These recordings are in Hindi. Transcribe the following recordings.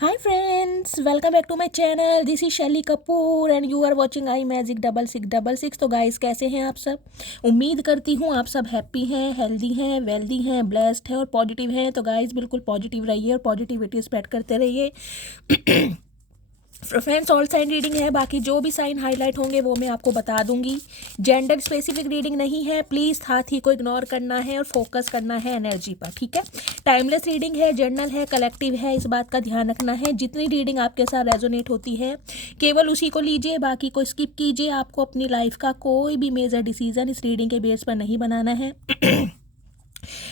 Hi friends, welcome back to my channel. This is Shelly Kapoor and you are watching I magic 6666। तो गाइस कैसे हैं आप सब? उम्मीद करती हूँ आप सब हैप्पी हैं, हेल्दी हैं, वेल्दी हैं, ब्लेस्ड हैं और पॉजिटिव हैं। तो गाइस बिल्कुल पॉजिटिव रहिए और पॉजिटिविटी स्प्रेड करते रहिए। फ्रेंड्स ऑल साइन रीडिंग है, बाकी जो भी साइन हाईलाइट होंगे वो मैं आपको बता दूंगी। जेंडर स्पेसिफिक रीडिंग नहीं है, प्लीज़ हाथ ही को इग्नोर करना है और फोकस करना है एनर्जी पर, ठीक है। टाइमलेस रीडिंग है, जर्नल है, कलेक्टिव है, इस बात का ध्यान रखना है। जितनी रीडिंग आपके साथ रेजोनेट होती है केवल उसी को लीजिए, बाकी को स्किप कीजिए। आपको अपनी लाइफ का कोई भी मेजर डिसीजन इस रीडिंग के बेस पर नहीं बनाना है।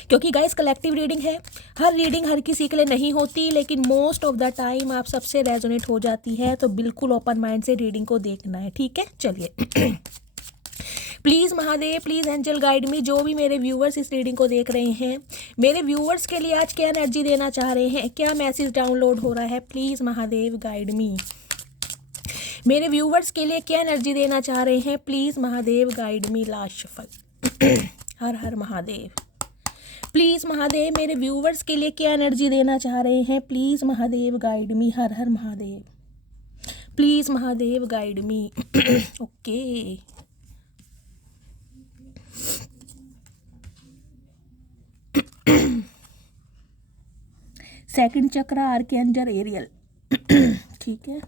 क्योंकि गाइस कलेक्टिव रीडिंग है, हर रीडिंग हर किसी के लिए नहीं होती, लेकिन मोस्ट ऑफ द टाइम आप सबसे रेजोनेट हो जाती है। तो बिल्कुल ओपन माइंड से रीडिंग को देखना है, ठीक है। चलिए please Mahadev, please angel guide me. जो भी मेरे व्यूअर्स इस रीडिंग को देख रहे हैं, मेरे व्यूअर्स के लिए आज क्या एनर्जी देना चाह रहे हैं, क्या मैसेज डाउनलोड हो रहा है, प्लीज़ महादेव गाइड मी। मेरे व्यूअर्स के लिए क्या एनर्जी देना चाह रहे हैं, please Mahadev guide me. Last shuffle. Her her Mahadev. Please Mahadev मेरे व्यूवर्स के लिए क्या एनर्जी देना चाह रहे हैं, please Mahadev guide me. Her her Mahadev. Please Mahadev guide me. Okay, second चक्र आर्कएंजल एरियल, ठीक है।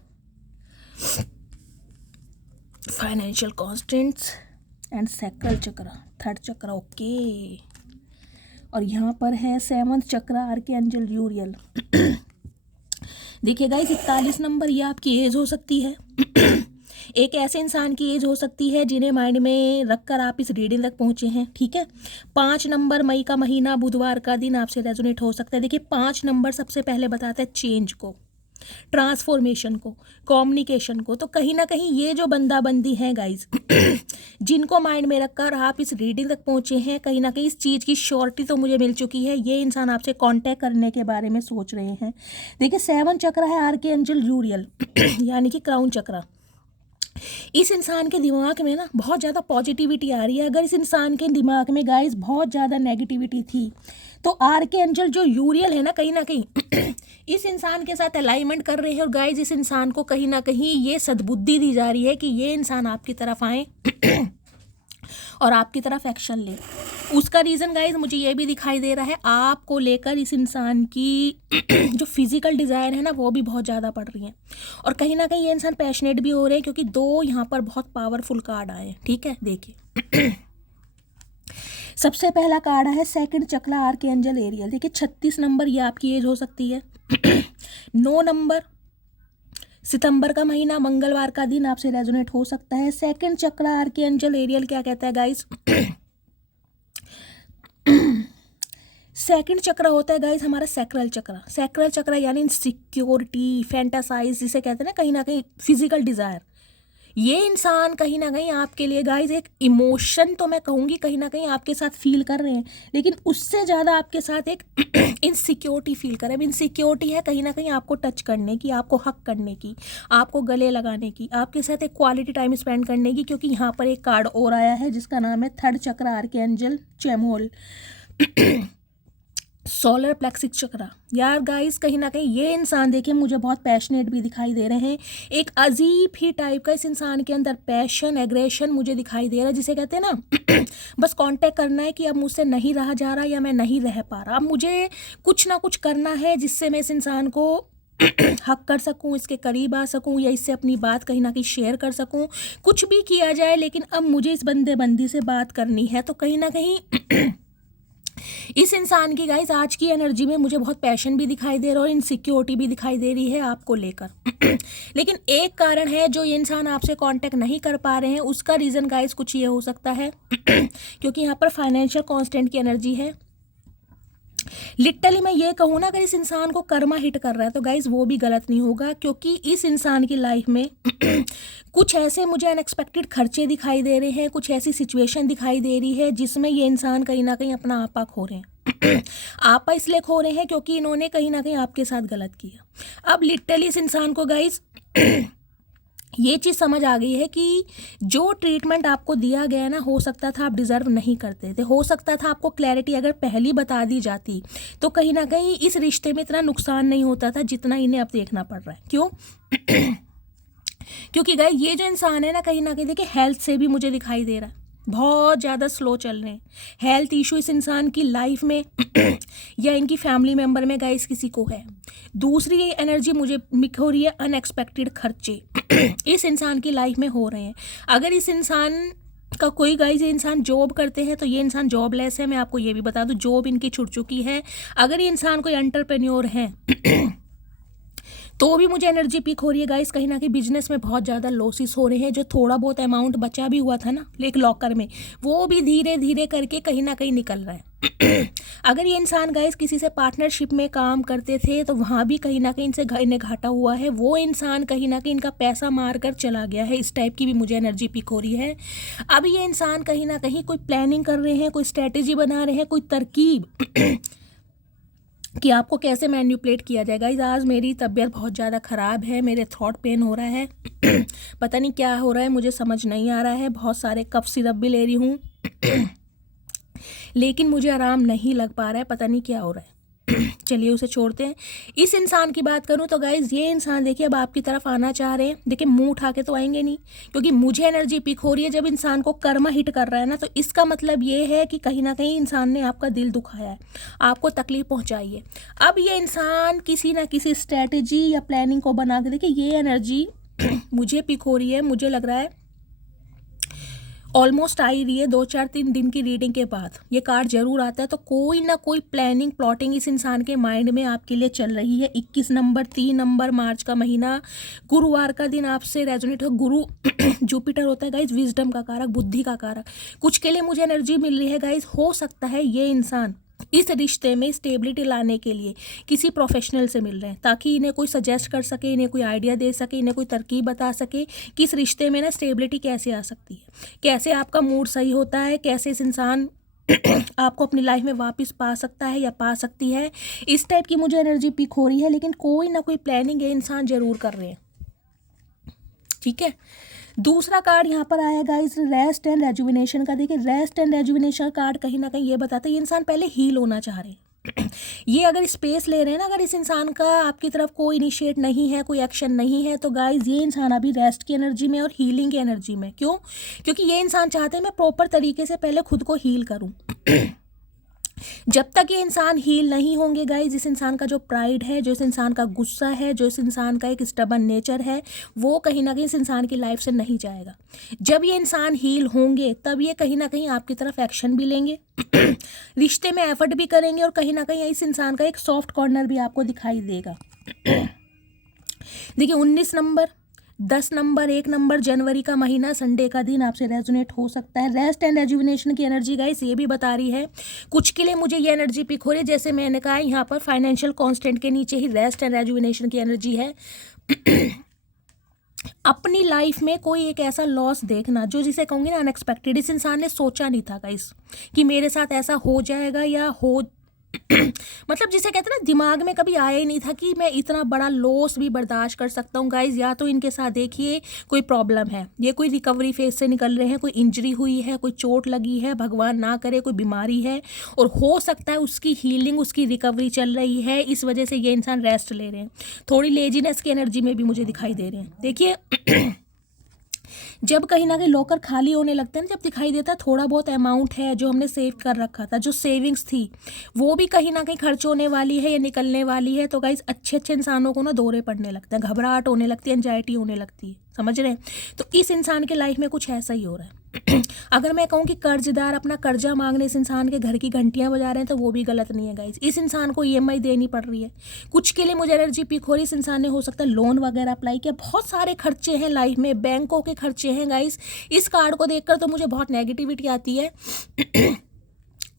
फाइनेंशियल कॉन्स्टेंट्स एंड सैक्रल चक्र, थर्ड चक्र, ओके। और यहाँ पर है सेवंथ चक्र आर्कएंजल यूरियल। देखिए गाइस 41 नंबर ये आपकी एज हो सकती है। एक ऐसे इंसान की एज हो सकती है जिन्हें माइंड में रखकर आप इस रीडिंग तक पहुंचे हैं, ठीक है। 5 नंबर मई का महीना, बुधवार का दिन आपसे रेजोनेट हो सकता है। देखिए 5 नंबर सबसे पहले बताता है चेंज को, ट्रांसफॉर्मेशन को, कम्युनिकेशन को। तो कहीं ना कहीं ये जो बंदी है गाइज जिनको माइंड में रखकर आप इस रीडिंग तक पहुंचे हैं, कहीं ना कहीं इस चीज़ की श्योरिटी तो मुझे मिल चुकी है। ये इंसान आपसे कांटेक्ट करने के बारे में सोच रहे हैं। देखिए 7 चक्र है आर्कएंजल यूरियल यानी कि क्राउन चक्र। इस इंसान के दिमाग में ना बहुत ज़्यादा पॉजिटिविटी आ रही है। अगर इस इंसान के दिमाग में गाइस बहुत ज़्यादा नेगेटिविटी थी तो आर्कएंजल जो यूरियल है ना कहीं इस इंसान के साथ अलाइनमेंट कर रहे हैं। और गाइस इस इंसान को कहीं ना कहीं ये सद्बुद्धि दी जा रही है कि ये इंसान आपकी तरफ आए और आपकी तरफ एक्शन ले। उसका रीज़न गाइज मुझे ये भी दिखाई दे रहा है, आपको लेकर इस इंसान की जो फिजिकल डिज़ायर है ना वो भी बहुत ज़्यादा बढ़ रही है। और कहीं ना कहीं ये इंसान पैशनेट भी हो रहे हैं, क्योंकि 2 यहाँ पर बहुत पावरफुल कार्ड आए हैं, ठीक है। देखिए सबसे पहला कार्ड है सेकंड चक्र आर्कएंजल एरियल। देखिए 36 नंबर ये आपकी एज हो सकती है। 9 नंबर सितंबर का महीना, मंगलवार का दिन आपसे रेजोनेट हो सकता है। सेकंड चक्र आर्कएंजल एरियल क्या कहता है गाइस? सेकंड चक्र होता है गाइस हमारा सैक्रल चक्र। सैक्रल चक्र यानी सिक्योरिटी, फैंटासाइज जिसे कहते हैं ना कहीं फिजिकल डिजायर। ये इंसान कहीं ना कहीं आपके लिए गाइज एक इमोशन तो मैं कहूँगी कहीं ना कहीं आपके साथ फील कर रहे हैं, लेकिन उससे ज़्यादा आपके साथ एक इनसिक्योरिटी फील कर रहे हैं। इनसिक्योरिटी है कहीं ना कहीं आपको टच करने की, आपको हक करने की, आपको गले लगाने की, आपके साथ एक क्वालिटी टाइम स्पेंड करने की। क्योंकि यहाँ पर एक कार्ड और आया है जिसका नाम है थर्ड चक्र आर्कएंजल चेमोल, सोलर प्लेक्सिस चक्रा। यार गाइस कहीं ना कहीं ये इंसान देखिए मुझे बहुत पैशनेट भी दिखाई दे रहे हैं। एक अजीब ही टाइप का इस इंसान के अंदर पैशन, एग्रेशन मुझे दिखाई दे रहा है, जिसे कहते हैं ना बस कांटेक्ट करना है कि अब मुझसे नहीं रहा जा रहा या मैं नहीं रह पा रहा, अब मुझे कुछ ना कुछ करना है जिससे मैं इस इंसान को हक कर सकूं, इसके करीब आ सकूं या इससे अपनी बात कहीं ना कहीं शेयर कर सकूं। कुछ भी किया जाए लेकिन अब मुझे इस बंदी से बात करनी है। तो कहीं ना कहीं इस इंसान की गाइस आज की एनर्जी में मुझे बहुत पैशन भी दिखाई दे रहा है और इनसिक्योरिटी भी दिखाई दे रही है आपको लेकर। लेकिन एक कारण है जो ये इंसान आपसे कांटेक्ट नहीं कर पा रहे हैं, उसका रीज़न गाइस कुछ ये हो सकता है क्योंकि यहाँ पर फाइनेंशियल कांस्टेंट की एनर्जी है। लिटरली मैं ये कहूँ ना, अगर इस इंसान को कर्मा हिट कर रहा है तो गाइज वो भी गलत नहीं होगा, क्योंकि इस इंसान की लाइफ में कुछ ऐसे मुझे अनएक्सपेक्टेड खर्चे दिखाई दे रहे हैं, कुछ ऐसी सिचुएशन दिखाई दे रही है जिसमें ये इंसान कहीं ना कहीं अपना आपा खो रहे हैं। आपा इसलिए खो रहे हैं क्योंकि इन्होंने कहीं ना कहीं आपके साथ गलत किया। अब लिटरली इस इंसान को गाइज ये चीज़ समझ आ गई है कि जो ट्रीटमेंट आपको दिया गया ना, हो सकता था आप डिज़र्व नहीं करते थे, हो सकता था आपको क्लैरिटी अगर पहली बता दी जाती तो कहीं ना कहीं इस रिश्ते में इतना नुकसान नहीं होता था जितना इन्हें अब देखना पड़ रहा है। क्यों? क्योंकि गाइस ये जो इंसान है ना कहीं देखिए हेल्थ से भी मुझे दिखाई दे रहा है बहुत ज़्यादा स्लो चल रहे हैं। हेल्थ इशू इस इंसान की लाइफ में या इनकी फैमिली मेम्बर में गाइस किसी को है। दूसरी ये एनर्जी मुझे हो रही है अनएक्सपेक्टेड खर्चे इस इंसान की लाइफ में हो रहे हैं। अगर इस इंसान का कोई गाइस ये इंसान जॉब करते हैं तो ये इंसान जॉबलेस है, मैं आपको ये भी बता दूं जॉब इनकी छूट चुकी है। अगर ये इंसान कोई एंटरप्रेन्योर है तो भी मुझे एनर्जी पीक हो रही है गाइस, कहीं ना कहीं बिजनेस में बहुत ज़्यादा लॉसेस हो रहे हैं। जो थोड़ा बहुत अमाउंट बचा भी हुआ था ना एक लॉकर में, वो भी धीरे धीरे करके कहीं ना कहीं निकल रहा है। अगर ये इंसान गाइस किसी से पार्टनरशिप में काम करते थे तो वहाँ भी कहीं ना कहीं इन्हें घाटा हुआ है। वो इंसान कहीं ना कहीं इनका पैसा मार कर चला गया है, इस टाइप की भी मुझे एनर्जी पीक हो रही है। अब ये इंसान कहीं ना कहीं कोई प्लानिंग कर रहे हैं, कोई स्ट्रैटेजी बना रहे हैं, कोई तरकीब कि आपको कैसे मैनिपुलेट किया जाएगा। आज मेरी तबीयत बहुत ज़्यादा ख़राब है, मेरे थ्रोट पेन हो रहा है पता नहीं क्या हो रहा है, मुझे समझ नहीं आ रहा है। बहुत सारे कफ सिरप भी ले रही हूँ लेकिन मुझे आराम नहीं लग पा रहा है, पता नहीं क्या हो रहा है। चलिए उसे छोड़ते हैं। इस इंसान की बात करूं तो गाइज ये इंसान देखिए अब आपकी तरफ आना चाह रहे हैं। देखिए मुंह उठा के तो आएंगे नहीं, क्योंकि मुझे एनर्जी पिक हो रही है जब इंसान को कर्म हिट कर रहा है ना, तो इसका मतलब ये है कि कहीं ना कहीं इंसान ने आपका दिल दुखाया है, आपको तकलीफ पहुंचाई है। अब ये इंसान किसी ना किसी स्ट्रैटेजी या प्लानिंग को बना के देखिए ये एनर्जी मुझे पिक हो रही है। मुझे लग रहा है ऑलमोस्ट आ ही रही है 2-4-3 दिन की रीडिंग के बाद ये कार्ड जरूर आता है। तो कोई ना कोई प्लानिंग प्लॉटिंग इस इंसान के माइंड में आपके लिए चल रही है। 21 नंबर 3 नंबर मार्च का महीना, गुरुवार का दिन आपसे रेजोनेट हो। गुरु जुपिटर होता है गाइज विजडम का कारक, बुद्धि का कारक। कुछ के लिए मुझे एनर्जी मिल रही है गाइज, हो सकता है ये इंसान इस रिश्ते में स्टेबिलिटी लाने के लिए किसी प्रोफेशनल से मिल रहे हैं, ताकि इन्हें कोई सजेस्ट कर सके, इन्हें कोई आइडिया दे सके, इन्हें कोई तरकीब बता सके कि इस रिश्ते में ना स्टेबिलिटी कैसे आ सकती है, कैसे आपका मूड सही होता है, कैसे इस इंसान आपको अपनी लाइफ में वापस पा सकता है या पा सकती है। इस टाइप की मुझे एनर्जी पिक हो रही है। लेकिन कोई ना कोई प्लानिंग ये इंसान जरूर कर रहे हैं, ठीक है। दूसरा कार्ड यहाँ पर आया गाइस रेस्ट एंड रेजुविनेशन का। देखिए रेस्ट एंड रेजुविनेशन कार्ड कहीं ना कहीं ये बताता है ये इंसान पहले हील होना चाह रहे हैं। ये अगर स्पेस ले रहे हैं ना, अगर इस इंसान का आपकी तरफ कोई इनिशिएट नहीं है, कोई एक्शन नहीं है, तो गाइस ये इंसान अभी रेस्ट की एनर्जी में और हीलिंग की एनर्जी में। क्यों? क्योंकि ये इंसान चाहते हैं मैं प्रॉपर तरीके से पहले खुद को हील करूँ। जब तक ये इंसान हील नहीं होंगे गाइस, इस इंसान का जो प्राइड है, जो इस इंसान का गुस्सा है, जो इस इंसान का एक स्टबन नेचर है, वो कहीं ना कहीं इस इंसान की लाइफ से नहीं जाएगा। जब ये इंसान हील होंगे तब ये कहीं ना कहीं आपकी तरफ एक्शन भी लेंगे रिश्ते में एफर्ट भी करेंगे, और कहीं ना कहीं इस इंसान का एक सॉफ्ट कॉर्नर भी आपको दिखाई देगा। देखिए 19 नंबर 10 नंबर 1 नंबर जनवरी का महीना, संडे का दिन आपसे रेजोनेट हो सकता है। रेस्ट एंड रेजुविनेशन की एनर्जी गाइस ये भी बता रही है, कुछ के लिए मुझे ये एनर्जी पिक हो रही है, जैसे मैंने कहा यहाँ पर फाइनेंशियल कांस्टेंट के नीचे ही रेस्ट एंड रेजुविनेशन की एनर्जी है। अपनी लाइफ में कोई एक ऐसा लॉस देखना जो जिसे कहूँगी ना अनएक्सपेक्टेड, इस इंसान ने सोचा नहीं था गाइस कि मेरे साथ ऐसा हो जाएगा या हो मतलब जिसे कहते हैं ना दिमाग में कभी आया ही नहीं था कि मैं इतना बड़ा लॉस भी बर्दाश्त कर सकता हूँ गाइज। या तो इनके साथ देखिए कोई प्रॉब्लम है, ये कोई रिकवरी फेज से निकल रहे हैं, कोई इंजरी हुई है, कोई चोट लगी है, भगवान ना करे कोई बीमारी है, और हो सकता है उसकी हीलिंग उसकी रिकवरी चल रही है, इस वजह से ये इंसान रेस्ट ले रहे हैं। थोड़ी लेजीनेस की एनर्जी में भी मुझे दिखाई दे रहे हैं। देखिए जब कहीं ना कहीं लॉकर खाली होने लगता है ना, जब दिखाई देता है थोड़ा बहुत अमाउंट है जो हमने सेव कर रखा था, जो सेविंग्स थी वो भी कहीं ना कहीं खर्च होने वाली है या निकलने वाली है, तो गाइस अच्छे अच्छे इंसानों को ना दौरे पड़ने लगते हैं, घबराहट होने लगती है, एंजाइटी होने लगती है, समझ रहे हैं। तो इस इंसान के लाइफ में कुछ ऐसा ही हो रहा है। अगर मैं कहूँ कि कर्जदार अपना कर्जा मांगने इस इंसान के घर की घंटियां बजा रहे हैं तो वो भी गलत नहीं है गाइस। इस इंसान को ईएमआई देनी पड़ रही है, कुछ के लिए मुझे एनर्जी पिक हो रही है, इस इंसान ने हो सकता है लोन वगैरह अप्लाई किया, बहुत सारे खर्चे हैं लाइफ में, बैंकों के खर्चे हैं गाइस। इस कार्ड को देखकर तो मुझे बहुत नेगेटिविटी आती है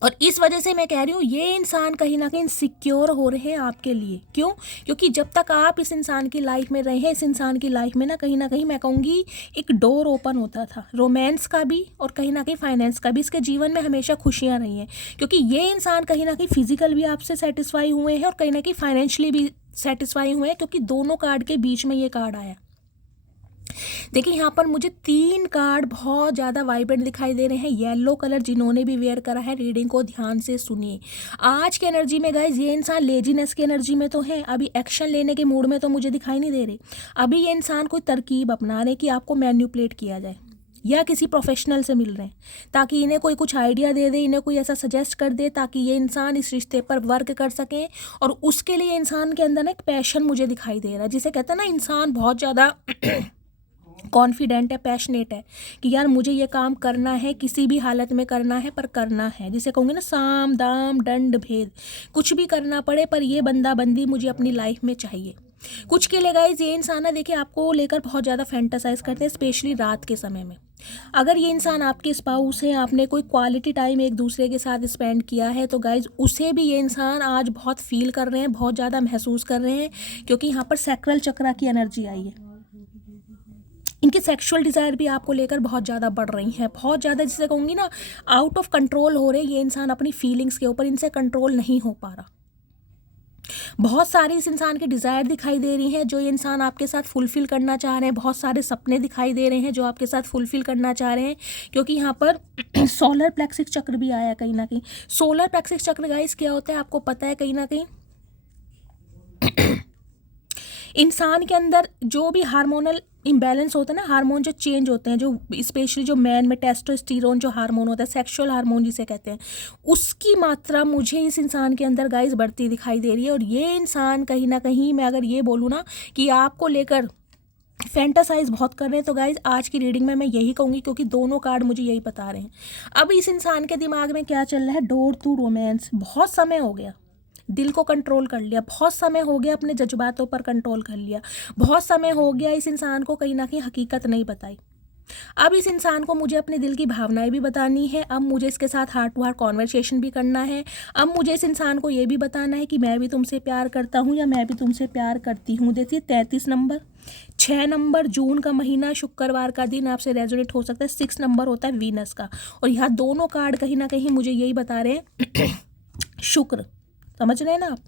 और इस वजह से मैं कह रही हूँ ये इंसान कहीं ना कहीं सिक्योर हो रहे हैं आपके लिए। क्यों? क्योंकि जब तक आप इस इंसान की लाइफ में रहे हैं, इस इंसान की लाइफ में ना कहीं मैं कहूँगी एक डोर ओपन होता था, रोमांस का भी और कहीं ना कहीं फाइनेंस का भी। इसके जीवन में हमेशा खुशियाँ रही हैं, क्योंकि ये इंसान कहीं ना कहीं फिजिकल भी आपसे सेटिस्फाई हुए हैं और कहीं ना कहीं फाइनेंशियली भी सेटिस्फाई हुए हैं, क्योंकि दोनों कार्ड के बीच में ये कार्ड आया। देखिए यहाँ पर मुझे 3 कार्ड बहुत ज़्यादा वाइब्रेंट दिखाई दे रहे हैं, येलो कलर। जिन्होंने भी वेयर करा है रीडिंग को ध्यान से सुनिए। आज की एनर्जी में गाइज ये इंसान लेजीनेस की एनर्जी में तो है, अभी एक्शन लेने के मूड में तो मुझे दिखाई नहीं दे रहे। अभी ये इंसान कोई तरकीब अपना रहे कि आपको मैन्युपुलेट किया जाए, या किसी प्रोफेशनल से मिल रहे हैं ताकि इन्हें कोई कुछ आइडिया दे दे, इन्हें कोई ऐसा सजेस्ट कर दे ताकि ये इंसान इस रिश्ते पर वर्क कर सकें। और उसके लिए इंसान के अंदर ना एक पैशन मुझे दिखाई दे रहा है, जिसे कहते हैं ना इंसान बहुत ज़्यादा कॉन्फिडेंट है, पैशनेट है कि यार मुझे ये काम करना है, किसी भी हालत में करना है पर करना है। जिसे कहूँगी ना साम दाम दंड भेद, कुछ भी करना पड़े पर ये बंदा बंदी मुझे अपनी लाइफ में चाहिए। कुछ के लिए गाइज ये इंसान ना देखिए आपको लेकर बहुत ज़्यादा फैंटासाइज करते हैं, स्पेशली रात के समय में। अगर ये इंसान आपके स्पाउस है, आपने कोई क्वालिटी टाइम एक दूसरे के साथ स्पेंड किया है, तो गाइज उसे भी ये इंसान आज बहुत फील कर रहे हैं, बहुत ज़्यादा महसूस कर रहे हैं, क्योंकि यहाँ पर सैक्रल चक्रा की एनर्जी आई है। इनकी सेक्सुअल डिज़ायर भी आपको लेकर बहुत ज़्यादा बढ़ रही हैं, बहुत ज़्यादा, जिसे कहूँगी ना आउट ऑफ कंट्रोल हो रहे हैं ये इंसान अपनी फीलिंग्स के ऊपर, इनसे कंट्रोल नहीं हो पा रहा। बहुत सारी इस इंसान की डिज़ायर दिखाई दे रही हैं जो ये इंसान आपके साथ फुलफ़िल करना चाह रहे हैं, बहुत सारे सपने दिखाई दे रहे हैं जो आपके साथ फुलफ़िल करना चाह रहे हैं, क्योंकि यहाँ पर सोलर प्लेक्सिस चक्र भी आया कहीं ना कहीं। सोलर प्लेक्सिस चक्र गाइस क्या होता है आपको पता है कहीं ना कहीं? इंसान के अंदर जो भी हार्मोनल इम्बैलेंस होता है ना, हार्मोन जो चेंज होते हैं, जो स्पेशली जो मैन में टेस्टोस्टेरोन जो हार्मोन होता है, सेक्सुअल हार्मोन जिसे कहते हैं, उसकी मात्रा मुझे इस इंसान के अंदर गाइस बढ़ती दिखाई दे रही है। और ये इंसान कहीं ना कहीं, मैं अगर ये बोलूँ ना कि आपको लेकर फैंटासाइज बहुत कर रहे हैं, तो गाइज आज की रीडिंग में मैं यही कहूँगी, क्योंकि दोनों कार्ड मुझे यही बता रहे हैं। अब इस इंसान के दिमाग में क्या चल रहा है? Door to romance. बहुत समय हो गया दिल को कंट्रोल कर लिया, बहुत समय हो गया अपने जज्बातों पर कंट्रोल कर लिया, बहुत समय हो गया इस इंसान को कहीं ना कहीं हकीकत नहीं बताई। अब इस इंसान को मुझे अपने दिल की भावनाएं भी बतानी है, अब मुझे इसके साथ हार्ट टू हार्ट कॉन्वर्सेशन भी करना है, अब मुझे इस इंसान को ये भी बताना है कि मैं भी तुमसे प्यार करता हूँ या मैं भी तुमसे प्यार करती हूँ। देखिए 33 नंबर, 6 नंबर, जून का महीना, शुक्रवार का दिन आपसे रेजोनेट हो सकता है। 6 नंबर होता है वीनस का, और यहाँ दोनों कार्ड कहीं ना कहीं मुझे यही बता रहे हैं शुक्र, समझ रहे हैं ना आप?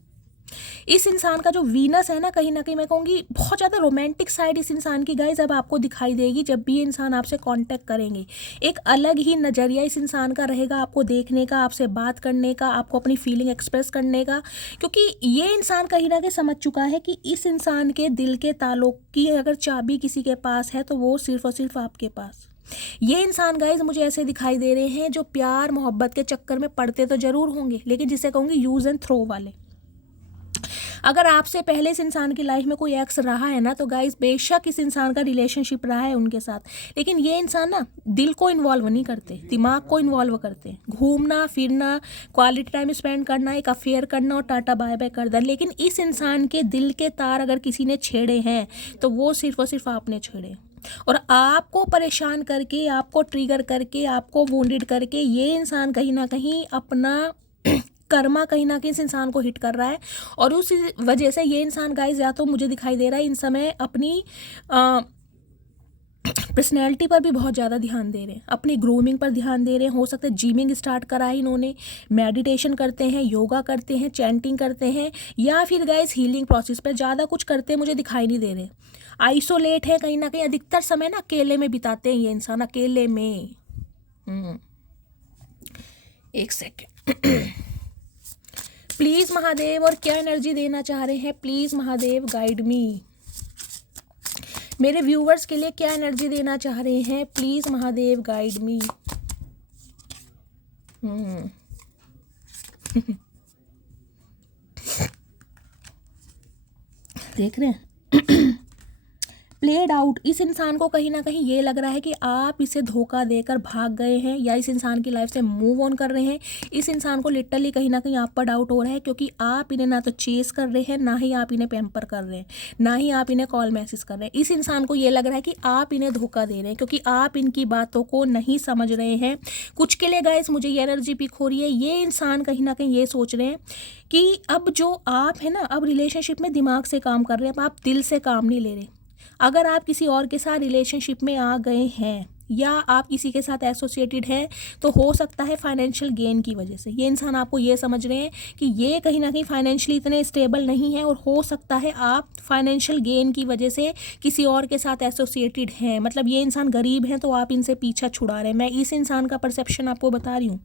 इस इंसान का जो वीनस है ना, कहीं ना कहीं मैं कहूँगी बहुत ज़्यादा रोमांटिक साइड इस इंसान की गाइस अब आपको दिखाई देगी। जब भी ये इंसान आपसे कांटेक्ट करेंगे, एक अलग ही नज़रिया इस इंसान का रहेगा आपको देखने का, आपसे बात करने का, आपको अपनी फीलिंग एक्सप्रेस करने का, क्योंकि ये इंसान कहीं ना कहीं समझ चुका है कि इस इंसान के दिल के तालों की अगर चाबी किसी के पास है तो वो सिर्फ और सिर्फ आपके पास। ये इंसान गाइज मुझे ऐसे दिखाई दे रहे हैं जो प्यार मोहब्बत के चक्कर में पड़ते तो जरूर होंगे, लेकिन जिसे कहूँगी यूज़ एंड थ्रो वाले। अगर आपसे पहले इस इंसान की लाइफ में कोई एक्स रहा है ना, तो गाइज बेशक इस इंसान का रिलेशनशिप रहा है उनके साथ, लेकिन ये इंसान ना दिल को इन्वॉल्व नहीं करते, दिमाग को इन्वॉल्व करते हैं। घूमना फिरना, क्वालिटी टाइम स्पेंड करना, एक अफेयर करना और टाटा बाय बाय कर देना। लेकिन इस इंसान के दिल के तार अगर किसी ने छेड़े हैं तो वो सिर्फ और सिर्फ आपने छेड़े, और आपको परेशान करके, आपको ट्रिगर करके, आपको वुंडेड करके ये इंसान कहीं ना कहीं अपना कर्मा कहीं ना कहीं इस इंसान को हिट कर रहा है। और उस वजह से ये इंसान गाइस या तो मुझे दिखाई दे रहा है इन समय अपनी पर्सनैलिटी पर भी बहुत ज़्यादा ध्यान दे रहे हैं, अपनी ग्रूमिंग पर ध्यान दे रहे हैं। हो सकता है जिमिंग स्टार्ट करा है इन्होंने, मेडिटेशन करते हैं, योगा करते हैं, चैंटिंग करते हैं, या फिर गाइस हीलिंग प्रोसेस पर ज़्यादा कुछ करते मुझे दिखाई नहीं दे रहे। आइसोलेट है कहीं ना कहीं, अधिकतर समय ना अकेले में बिताते हैं ये इंसान, अकेले में। एक सेकेंड प्लीज़ महादेव, और क्या एनर्जी देना चाह रहे हैं? प्लीज़ महादेव गाइड मी। मेरे व्यूवर्स के लिए क्या एनर्जी देना चाह रहे हैं? प्लीज़ महादेव गाइड मी। देख रहे हैं प्लेड आउट। इस इंसान को कहीं ना कहीं ये लग रहा है कि आप इसे धोखा देकर भाग गए हैं या इस इंसान की लाइफ से मूव ऑन कर रहे हैं। इस इंसान को लिटरली कहीं ना कहीं आप पर डाउट हो रहा है, क्योंकि आप इन्हें ना तो चेस कर रहे हैं, ना ही आप इन्हें पैम्पर कर रहे हैं, ना ही आप इन्हें कॉल मैसेज कर रहे हैं। इस इंसान को ये लग रहा है कि आप इन्हें धोखा दे रहे हैं, क्योंकि आप इनकी बातों को नहीं समझ रहे हैं। कुछ के लिए गाइस मुझे ये एनर्जी पिक हो रही है, ये इंसान कहीं ना कहीं ये सोच रहे हैं कि अब जो आप है ना, अब रिलेशनशिप में दिमाग से काम कर रहे हैं, अब आप दिल से काम नहीं ले रहे। अगर आप किसी और के साथ रिलेशनशिप में आ गए हैं या आप किसी के साथ एसोसिएटेड है तो हो सकता है फाइनेंशियल गेन की वजह से ये इंसान आपको ये समझ रहे हैं कि ये कहीं ना कहीं फाइनेंशियली इतने स्टेबल नहीं है, और हो सकता है आप फाइनेंशियल गेन की वजह से किसी और के साथ एसोसिएटेड हैं। मतलब ये इंसान गरीब हैं तो आप इनसे पीछा छुड़ा रहे हैं। मैं इस इंसान का परसेप्शन आपको बता रही हूँ।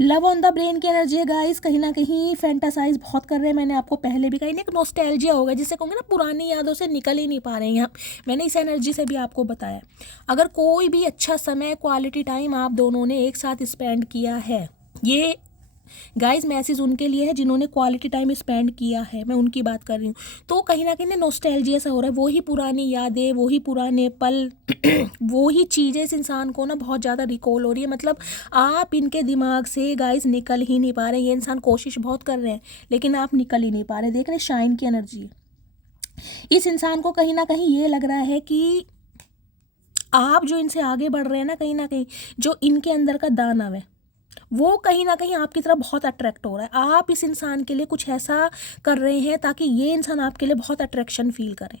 लव ऑन द ब्रेन की एनर्जी है गाइस, कहीं ना कहीं फैंटासाइज बहुत कर रहे हैं। मैंने आपको पहले भी कही ना, एक नॉस्टैल्जिया होगा जिसे कहूँगे ना, पुरानी यादों से निकल ही नहीं पा रहे हैं यहाँ। मैंने इस एनर्जी से भी आपको बताया, अगर कोई भी अच्छा समय, क्वालिटी टाइम आप दोनों ने एक साथ स्पेंड किया है, ये गाइस मैसेज उनके लिए है जिन्होंने क्वालिटी टाइम स्पेंड किया है, मैं उनकी बात कर रही हूँ। तो कहीं ना कहीं नॉस्टैल्जिया सा हो रहा है, वही पुरानी यादें, वही पुराने पल वही चीज़ें इस इंसान को ना बहुत ज़्यादा रिकॉल हो रही है। मतलब आप इनके दिमाग से गाइस निकल ही नहीं पा रहे। ये इंसान कोशिश बहुत कर रहे हैं लेकिन आप निकल ही नहीं पा रहे। देख रहे शाइन की एनर्जी है। इस इंसान को कहीं ना कहीं ये लग रहा है कि आप जो इनसे आगे बढ़ रहे हैं ना कहीं जो इनके अंदर का दानव है वो कहीं ना कहीं आपकी तरफ बहुत अट्रैक्ट हो रहा है। आप इस इंसान के लिए कुछ ऐसा कर रहे हैं ताकि ये इंसान आपके लिए बहुत अट्रैक्शन फील करे।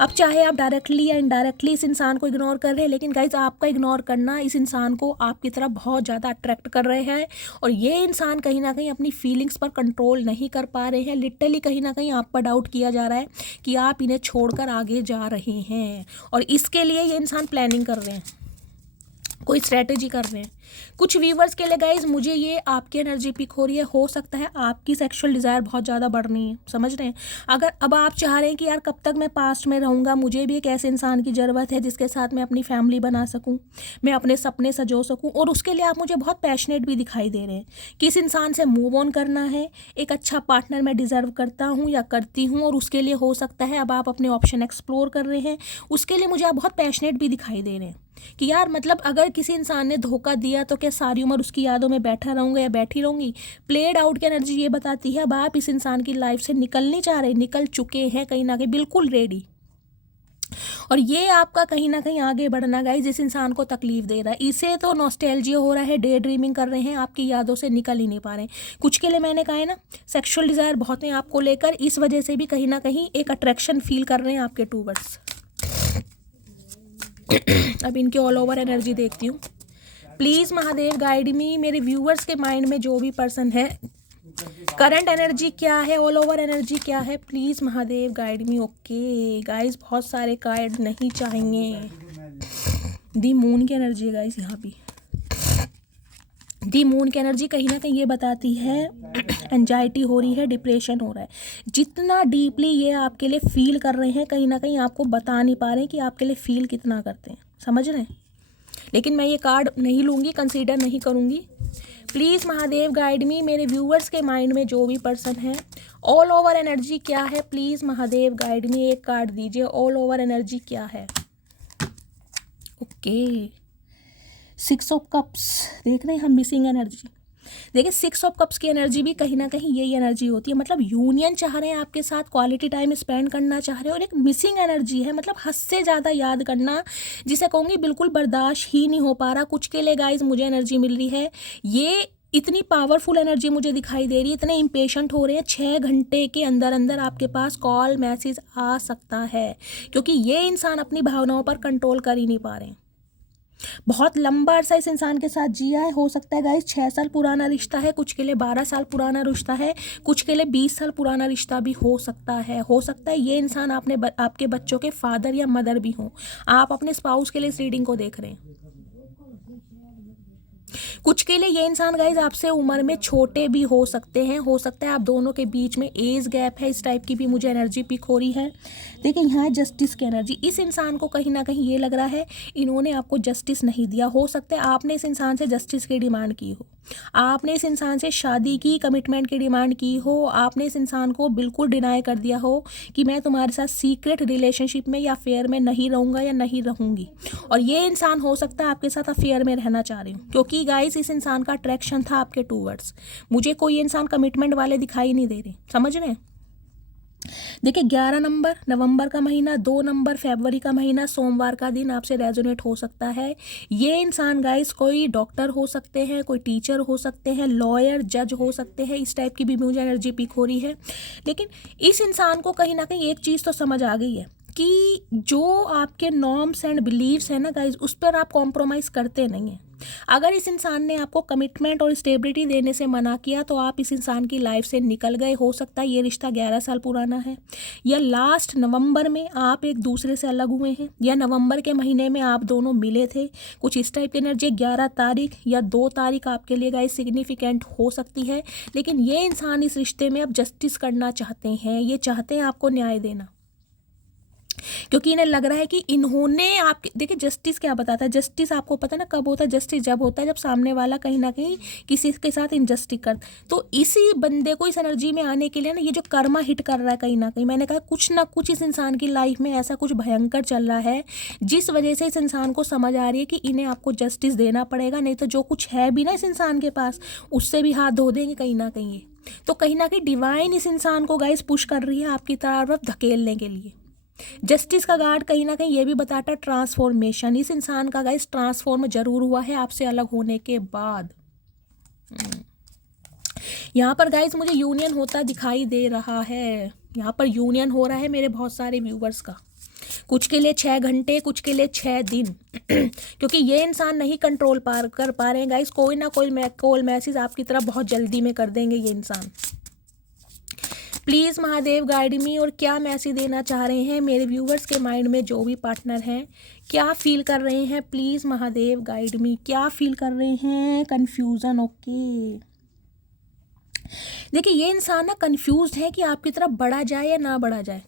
अब चाहे आप डायरेक्टली या इनडायरेक्टली इस इंसान को इग्नोर कर रहे हैं, लेकिन गाइज आपका इग्नोर करना इस इंसान को आपकी तरफ बहुत ज़्यादा अट्रैक्ट कर रहे हैं। और ये इंसान कहीं ना कहीं अपनी फीलिंग्स पर कंट्रोल नहीं कर पा रहे हैं। लिटरली कहीं ना कहीं आप पर डाउट किया जा रहा है कि आप इन्हें छोड़कर आगे जा रहे हैं, और इसके लिए ये इंसान प्लानिंग कर रहे हैं, कोई स्ट्रैटेजी कर रहे हैं। कुछ व्यूवर्स के लिए गाइज मुझे ये आपकी एनर्जी पिक हो रही है, हो सकता है आपकी सेक्सुअल डिज़ायर बहुत ज़्यादा बढ़ रही है, समझ रहे हैं। अगर अब आप चाह रहे हैं कि यार कब तक मैं पास्ट में रहूँगा, मुझे भी एक ऐसे इंसान की ज़रूरत है जिसके साथ मैं अपनी फैमिली बना सकूँ, मैं अपने सपने सजो सकूँ, और उसके लिए आप मुझे बहुत पैशनेट भी दिखाई दे रहे हैं कि इस इंसान से मूव ऑन करना है, एक अच्छा पार्टनर मैं डिज़र्व करता हूँ या करती हूँ, और उसके लिए हो सकता है अब आप अपने ऑप्शन एक्सप्लोर कर रहे हैं। उसके लिए मुझे आप बहुत पैशनेट भी दिखाई दे रहे हैं कि यार मतलब अगर किसी इंसान ने धोखा दिया तो क्या सारी उम्र उसकी यादों में बैठा रहूँगा या बैठी रहूँगी। प्लेड आउट की एनर्जी ये बताती है अब आप इस इंसान की लाइफ से निकलने चाह रहे, निकल चुके हैं कहीं ना कहीं, बिल्कुल रेडी। और ये आपका कहीं ना कहीं आगे बढ़ना गाइस इस इंसान को तकलीफ दे रहा है। इसे तो नॉस्टैल्जिया हो रहा है, डे ड्रीमिंग कर रहे हैं, आपकी यादों से निकल ही नहीं पा रहे हैं। कुछ के लिए मैंने कहा है ना, सेक्सुअल डिज़ायर बहुत है आपको लेकर, इस वजह से भी कहीं ना कहीं एक अट्रैक्शन फील कर रहे हैं आपके टूवर्ड्स। अब इनकी ऑल ओवर एनर्जी देखती हूँ। प्लीज़ महादेव गाइड मी, मेरे व्यूअर्स के माइंड में जो भी पर्सन है, करंट एनर्जी क्या है, ऑल ओवर एनर्जी क्या है, please Mahadev guide me. Okay guys बहुत सारे कार्ड नहीं चाहेंगे। दी मून की एनर्जी है गाइस यहाँ भी। दी मून की एनर्जी कहीं ना कहीं ये बताती है एंजाइटी हो रही है, डिप्रेशन हो रहा है। जितना डीपली ये आपके लिए फील कर रहे हैं कहीं ना कहीं आपको बता नहीं पा रहे हैं कि आपके लिए फील कितना करते हैं, समझ रहे हैं। लेकिन मैं ये कार्ड नहीं लूँगी, कंसीडर नहीं करूँगी। प्लीज़ महादेव गाइड मी, मेरे व्यूअर्स के माइंड में जो भी पर्सन है, ऑल ओवर एनर्जी क्या है, प्लीज़ महादेव गाइड मी। एक कार्ड दीजिए, ऑल ओवर एनर्जी क्या है। ओके 6 ऑफ कप्स देख रहे हैं हम, मिसिंग एनर्जी। देखिए 6 ऑफ कप्स की एनर्जी भी कहीं ना कहीं यही एनर्जी होती है, मतलब यूनियन चाह रहे हैं आपके साथ, क्वालिटी टाइम स्पेंड करना चाह रहे हैं, और एक मिसिंग एनर्जी है, मतलब हद से ज़्यादा याद करना, जिसे कहूँगी बिल्कुल बर्दाश्त ही नहीं हो पा रहा। कुछ के लिए गाइज मुझे एनर्जी मिल रही है, ये इतनी पावरफुल एनर्जी मुझे दिखाई दे रही है, इतने इम्पेशेंट हो रहे हैं, 6 घंटे के अंदर अंदर आपके पास कॉल मैसेज आ सकता है, क्योंकि ये इंसान अपनी भावनाओं पर कंट्रोल कर ही नहीं पा रहे हैं। बहुत लंबा अरसा इस इंसान के साथ जिया है, हो सकता है गाइस 6 साल पुराना रिश्ता है, कुछ के लिए 12 साल पुराना रिश्ता है, कुछ के लिए 20 साल पुराना रिश्ता भी हो सकता है। हो सकता है ये इंसान आपके बच्चों के फादर या मदर भी हों। आप अपने स्पाउस के लिए इस रीडिंग को देख रहे हैं। कुछ के लिए ये इंसान गाइज आपसे उम्र में छोटे भी हो सकते हैं, हो सकता है आप दोनों के बीच में एज गैप है, इस टाइप की भी मुझे एनर्जी पिक हो रही है। देखिए यहाँ है जस्टिस की एनर्जी। इस इंसान को कहीं ना कहीं ये लग रहा है इन्होंने आपको जस्टिस नहीं दिया। हो सकता है आपने इस इंसान से जस्टिस की डिमांड की हो, आपने इस इंसान से शादी की, कमिटमेंट की डिमांड की हो, आपने इस इंसान को बिल्कुल डिनाई कर दिया हो कि मैं तुम्हारे साथ सीक्रेट रिलेशनशिप में या अफेयर में नहीं रहूँगा या नहीं रहूँगी, और ये इंसान हो सकता है आपके साथ अफेयर में रहना चाह रहे हो, क्योंकि गाइस इस इंसान का अट्रैक्शन था आपके टूवर्ड्स। मुझे कोई इंसान कमिटमेंट वाले दिखाई नहीं दे रहे, समझ रहे हैं। देखिए 11 नंबर नवंबर का महीना, 2 नंबर फरवरी का महीना, सोमवार का दिन आपसे रेजोनेट हो सकता है। ये इंसान गाइस कोई डॉक्टर हो सकते हैं, कोई टीचर हो सकते हैं, लॉयर, जज हो सकते हैं, इस टाइप की भी मुझे एनर्जी पिक हो रही है। लेकिन इस इंसान को कहीं ना कहीं एक चीज़ तो समझ आ गई है कि जो आपके नॉर्म्स एंड बिलीव्स है ना गाइज, उस पर आप कॉम्प्रोमाइज़ करते नहीं हैं। अगर इस इंसान ने आपको कमिटमेंट और स्टेबिलिटी देने से मना किया तो आप इस इंसान की लाइफ से निकल गए। हो सकता है ये रिश्ता 11 साल पुराना है, या लास्ट नवंबर में आप एक दूसरे से अलग हुए हैं, या नवंबर के महीने में आप दोनों मिले थे। कुछ इस टाइप की एनर्जी 11 तारीख या 2 तारीख आपके लिए गाइस सिग्निफिकेंट हो सकती है। लेकिन ये इंसान इस रिश्ते में अब जस्टिस करना चाहते हैं, ये चाहते हैं आपको न्याय देना, क्योंकि इन्हें लग रहा है कि इन्होंने आपके, देखिए जस्टिस क्या बताता है, जस्टिस आपको पता है ना कब होता है, जस्टिस जब होता है जब सामने वाला कहीं ना कहीं किसी के साथ इनजस्टिस करता। तो इसी बंदे को इस एनर्जी में आने के लिए ना ये जो कर्मा हिट कर रहा है कहीं ना कहीं, मैंने कहा कुछ ना कुछ इस इंसान की लाइफ में ऐसा कुछ भयंकर चल रहा है जिस वजह से इस इंसान को समझ आ रही है कि इन्हें आपको जस्टिस देना पड़ेगा, नहीं तो जो कुछ है भी ना इस इंसान के पास उससे भी हाथ धो देंगे कहीं ना कहीं। तो कहीं ना कहीं डिवाइन इस इंसान को गाइस पुश कर रही है आपकी तरफ धकेलने के लिए। जस्टिस का गार्ड कहीं ना कहीं ये भी बताता है ट्रांसफॉर्मेशन, इस इंसान का गाइस ट्रांसफॉर्म जरूर हुआ है आपसे अलग होने के बाद। यहाँ पर गाइस मुझे यूनियन होता दिखाई दे रहा है, यहाँ पर यूनियन हो रहा है मेरे बहुत सारे व्यूवर्स का, कुछ के लिए 6 घंटे, कुछ के लिए 6 दिन क्योंकि ये इंसान नहीं कंट्रोल कर पा रहे हैं गाइस, कोई ना कोई कॉल मैसेज आपकी तरफ बहुत जल्दी में कर देंगे ये इंसान। प्लीज़ महादेव गाइड मी, और क्या मैसेज देना चाह रहे हैं मेरे व्यूवर्स के माइंड में जो भी पार्टनर हैं, क्या फील कर रहे हैं, प्लीज़ महादेव गाइड मी, क्या फील कर रहे हैं। Confusion, okay. देखिए ये इंसान ना कन्फ्यूज है कि आपकी तरफ बढ़ा जाए या ना बढ़ा जाए।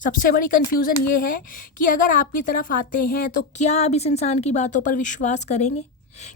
सबसे बड़ी कन्फ्यूज़न ये है कि अगर आपकी तरफ आते हैं तो क्या आप इस इंसान की बातों पर विश्वास करेंगे,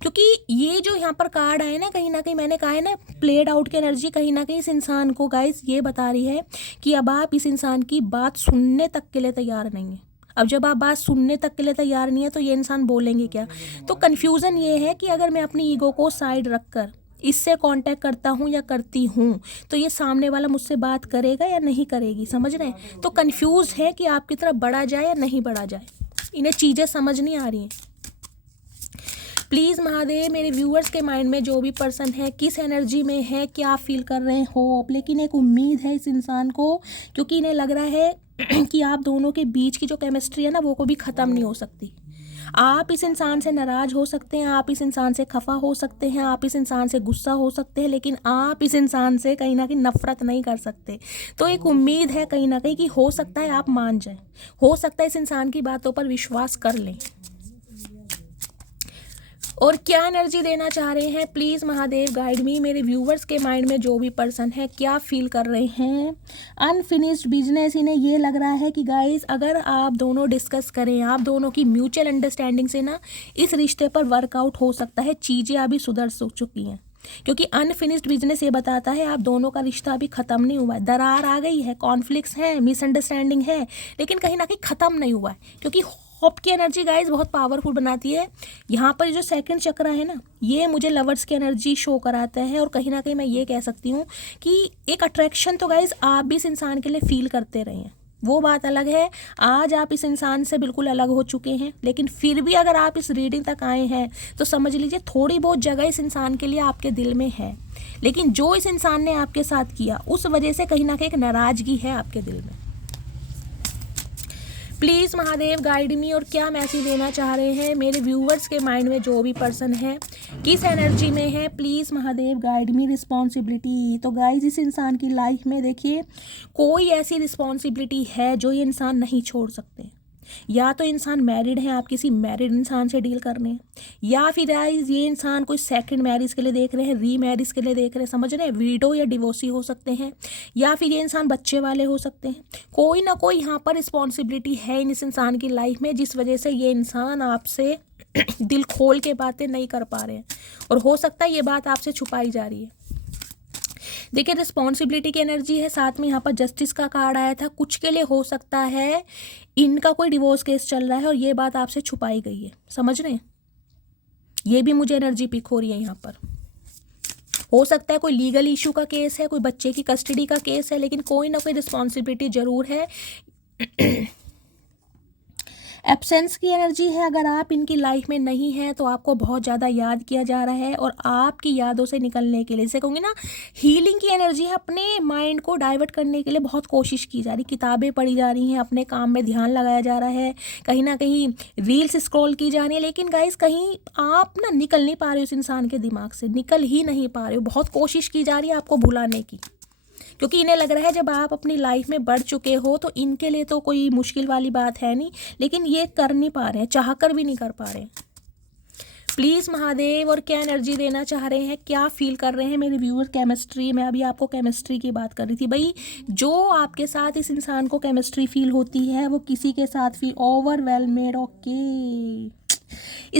क्योंकि ये जो यहाँ पर कार्ड आए ना कहीं मैंने कहा है ना प्लेड आउट की एनर्जी कहीं ना कहीं इस इंसान को गाइस ये बता रही है कि अब आप इस इंसान की बात सुनने तक के लिए तैयार नहीं है। अब जब आप बात सुनने तक के लिए तैयार नहीं है तो ये इंसान बोलेंगे क्या। तो कन्फ्यूज़न ये है कि अगर मैं अपनी ईगो को साइड रख कर इससे कांटेक्ट करता हूँ या करती हूँ तो ये सामने वाला मुझसे बात करेगा या नहीं करेगी, समझ रहे हैं। तो कन्फ्यूज़ है कि आपकी तरफ बढ़ा जाए या नहीं बढ़ा जाए, इन्हें चीज़ें समझ नहीं आ रही हैं। प्लीज़ महादेव मेरे व्यूअर्स के माइंड में जो भी पर्सन है किस एनर्जी में है, क्या फील कर रहे हैं, होप, लेकिन एक उम्मीद है इस इंसान को, क्योंकि इन्हें लग रहा है कि आप दोनों के बीच की जो केमिस्ट्री है ना वो कभी ख़त्म नहीं हो सकती। आप इस इंसान से नाराज़ हो सकते हैं, आप इस इंसान से खफा हो सकते हैं, आप इस इंसान से गुस्सा हो सकते हैं, लेकिन आप इस इंसान से कहीं ना कहीं नफरत नहीं कर सकते। तो एक उम्मीद है कहीं ना कहीं कि हो सकता है आप मान जाएं, हो सकता है इस इंसान की बातों पर विश्वास कर लें। और क्या एनर्जी देना चाह रहे हैं, प्लीज़ महादेव गाइड मी मेरे व्यूवर्स के माइंड में जो भी पर्सन है क्या फील कर रहे हैं। अनफिनिश्ड बिजनेस, इन्हें ये लग रहा है कि गाइस अगर आप दोनों डिस्कस करें, आप दोनों की म्यूचुअल अंडरस्टैंडिंग से ना इस रिश्ते पर वर्कआउट हो सकता है, चीज़ें अभी सुधर चुकी हैं। क्योंकि अनफिनिश्ड बिजनेस ये बताता है आप दोनों का रिश्ता अभी ख़त्म नहीं हुआ है, दरार आ गई है, कॉन्फ्लिक्ट्स हैं, मिसअंडरस्टैंडिंग है, लेकिन कहीं ना कहीं ख़त्म नहीं हुआ है। क्योंकि होप की एनर्जी गाइज बहुत पावरफुल बनाती है। यहाँ पर जो सेकंड चक्र है ना ये मुझे लवर्स की एनर्जी शो कराता है, और कहीं ना कहीं मैं ये कह सकती हूँ कि एक अट्रैक्शन तो गाइज आप भी इस इंसान के लिए फील करते रहे हैं, वो बात अलग है। आज आप इस इंसान से बिल्कुल अलग हो चुके हैं, लेकिन फिर भी अगर आप इस रीडिंग तक आए हैं तो समझ लीजिए थोड़ी बहुत जगह इस इंसान के लिए आपके दिल में है, लेकिन जो इस इंसान ने आपके साथ किया उस वजह से कहीं ना कहीं एक नाराज़गी है आपके दिल में। प्लीज़ महादेव गाइड मी, और क्या मैसेज देना चाह रहे हैं मेरे व्यूवर्स के माइंड में जो भी पर्सन है किस एनर्जी में है, please Mahadev guide me. Responsibility, तो गाइज इस इंसान की लाइफ में देखिए कोई ऐसी रिस्पॉन्सिबिलिटी है जो ये इंसान नहीं छोड़ सकते। या तो इंसान मैरिड है, आप किसी मैरिड इंसान से डील कर रहे हैं, या फिर गाइस ये इंसान कोई सेकंड मैरिज के लिए देख रहे हैं, री मैरिज के लिए देख रहे हैं, समझ रहे हैं, वीडो या डिवोर्सी हो सकते हैं, या फिर ये इंसान बच्चे वाले हो सकते हैं। कोई ना कोई यहाँ पर रिस्पॉन्सिबिलिटी है इस इंसान की लाइफ में जिस वजह से ये इंसान आपसे दिल खोल के बातें नहीं कर पा रहे हैं, और हो सकता है ये बात आपसे छुपाई जा रही है। देखिए रिस्पॉन्सिबिलिटी की एनर्जी है, साथ में यहाँ पर जस्टिस का कार्ड आया था। कुछ के लिए हो सकता है इनका कोई डिवोर्स केस चल रहा है और ये बात आपसे छुपाई गई है, समझ रहे हैं। ये भी मुझे एनर्जी पिक हो रही है यहाँ पर। हो सकता है कोई लीगल इशू का केस है, कोई बच्चे की कस्टडी का केस है, लेकिन कोई ना कोई रिस्पॉन्सिबिलिटी जरूर है। एब्सेंस की एनर्जी है। अगर आप इनकी लाइफ में नहीं है तो आपको बहुत ज़्यादा याद किया जा रहा है और आपकी यादों से निकलने के लिए, जैसे कहूँगी ना, हीलिंग की एनर्जी है। अपने माइंड को डाइवर्ट करने के लिए बहुत कोशिश की जा रही, किताबें पढ़ी जा रही हैं, अपने काम में ध्यान लगाया जा रहा है, कहीं ना कहीं रील्स स्क्रॉल की जा रही है, लेकिन गाइस कहीं आप ना निकल नहीं पा रहे हो उस इंसान के दिमाग से, निकल ही नहीं पा रहे हो। बहुत कोशिश की जा रही है आपको भुलाने की, क्योंकि इन्हें लग रहा है जब आप अपनी लाइफ में बढ़ चुके हो तो इनके लिए तो कोई मुश्किल वाली बात है नहीं, लेकिन ये कर नहीं पा रहे हैं, चाह कर भी नहीं कर पा रहे हैं। प्लीज़ महादेव, और क्या एनर्जी देना चाह रहे हैं, क्या फील कर रहे हैं मेरे व्यूअर। केमिस्ट्री, मैं अभी आपको केमिस्ट्री की बात कर रही थी भाई। जो आपके साथ इस इंसान को केमिस्ट्री फील होती है वो किसी के साथ फील ओवरवेलमेड। ओके,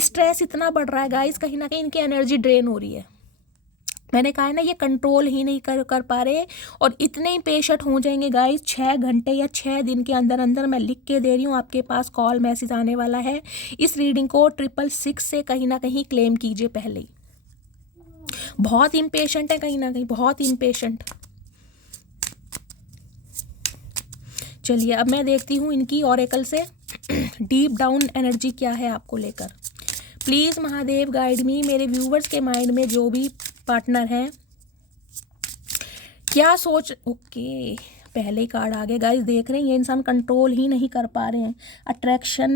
स्ट्रेस इतना बढ़ रहा है गाइस, कहीं ना कहीं इनकी एनर्जी ड्रेन हो रही है। मैंने कहा है ना, ये कंट्रोल ही नहीं कर पा रहे और इतने ही पेशेंट हो जाएंगे गाइस। 6 घंटे या 6 दिन के अंदर अंदर, मैं लिख के दे रही हूँ, आपके पास कॉल मैसेज आने वाला है। इस रीडिंग को 666 से कहीं ना कहीं क्लेम कीजिए पहले ही। बहुत इम्पेशेंट है, कहीं ना कहीं बहुत इम्पेशेंट। चलिए अब मैं देखती हूँ इनकी ऑरेकल से डीप डाउन एनर्जी क्या है आपको लेकर। प्लीज़ महादेव गाइड मी। मेरे व्यूवर्स के माइंड में जो भी पार्टनर है, क्या सोच। ओके, पहले ही कार्ड आ गए गाइस, देख रहे हैं ये इंसान कंट्रोल ही नहीं कर पा रहे हैं। अट्रैक्शन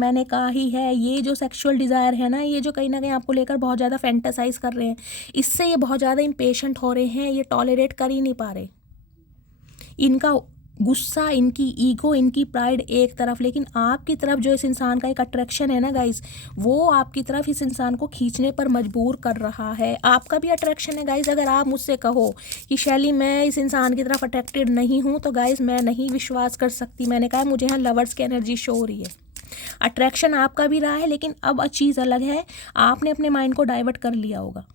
मैंने कहा ही है, ये जो सेक्सुअल डिज़ायर है ना, ये जो कहीं ना कहीं आपको लेकर बहुत ज़्यादा फैंटासाइज कर रहे हैं, इससे ये बहुत ज़्यादा इम्पेशेंट हो रहे हैं, ये टॉलरेट कर ही नहीं पा रहे। इनका गुस्सा, इनकी ईगो, इनकी प्राइड एक तरफ, लेकिन आपकी तरफ जो इस इंसान का एक अट्रैक्शन है ना गाइस, वो आपकी तरफ इस इंसान को खींचने पर मजबूर कर रहा है। आपका भी अट्रैक्शन है गाइस। अगर आप मुझसे कहो कि शैली मैं इस इंसान की तरफ अट्रैक्टेड नहीं हूँ, तो गाइस मैं नहीं विश्वास कर सकती। मैंने कहा मुझे यहाँ लवर्स की एनर्जी शो हो रही है। अट्रैक्शन आपका भी रहा है, लेकिन अब चीज़ अलग है, आपने अपने माइंड को डाइवर्ट कर लिया होगा।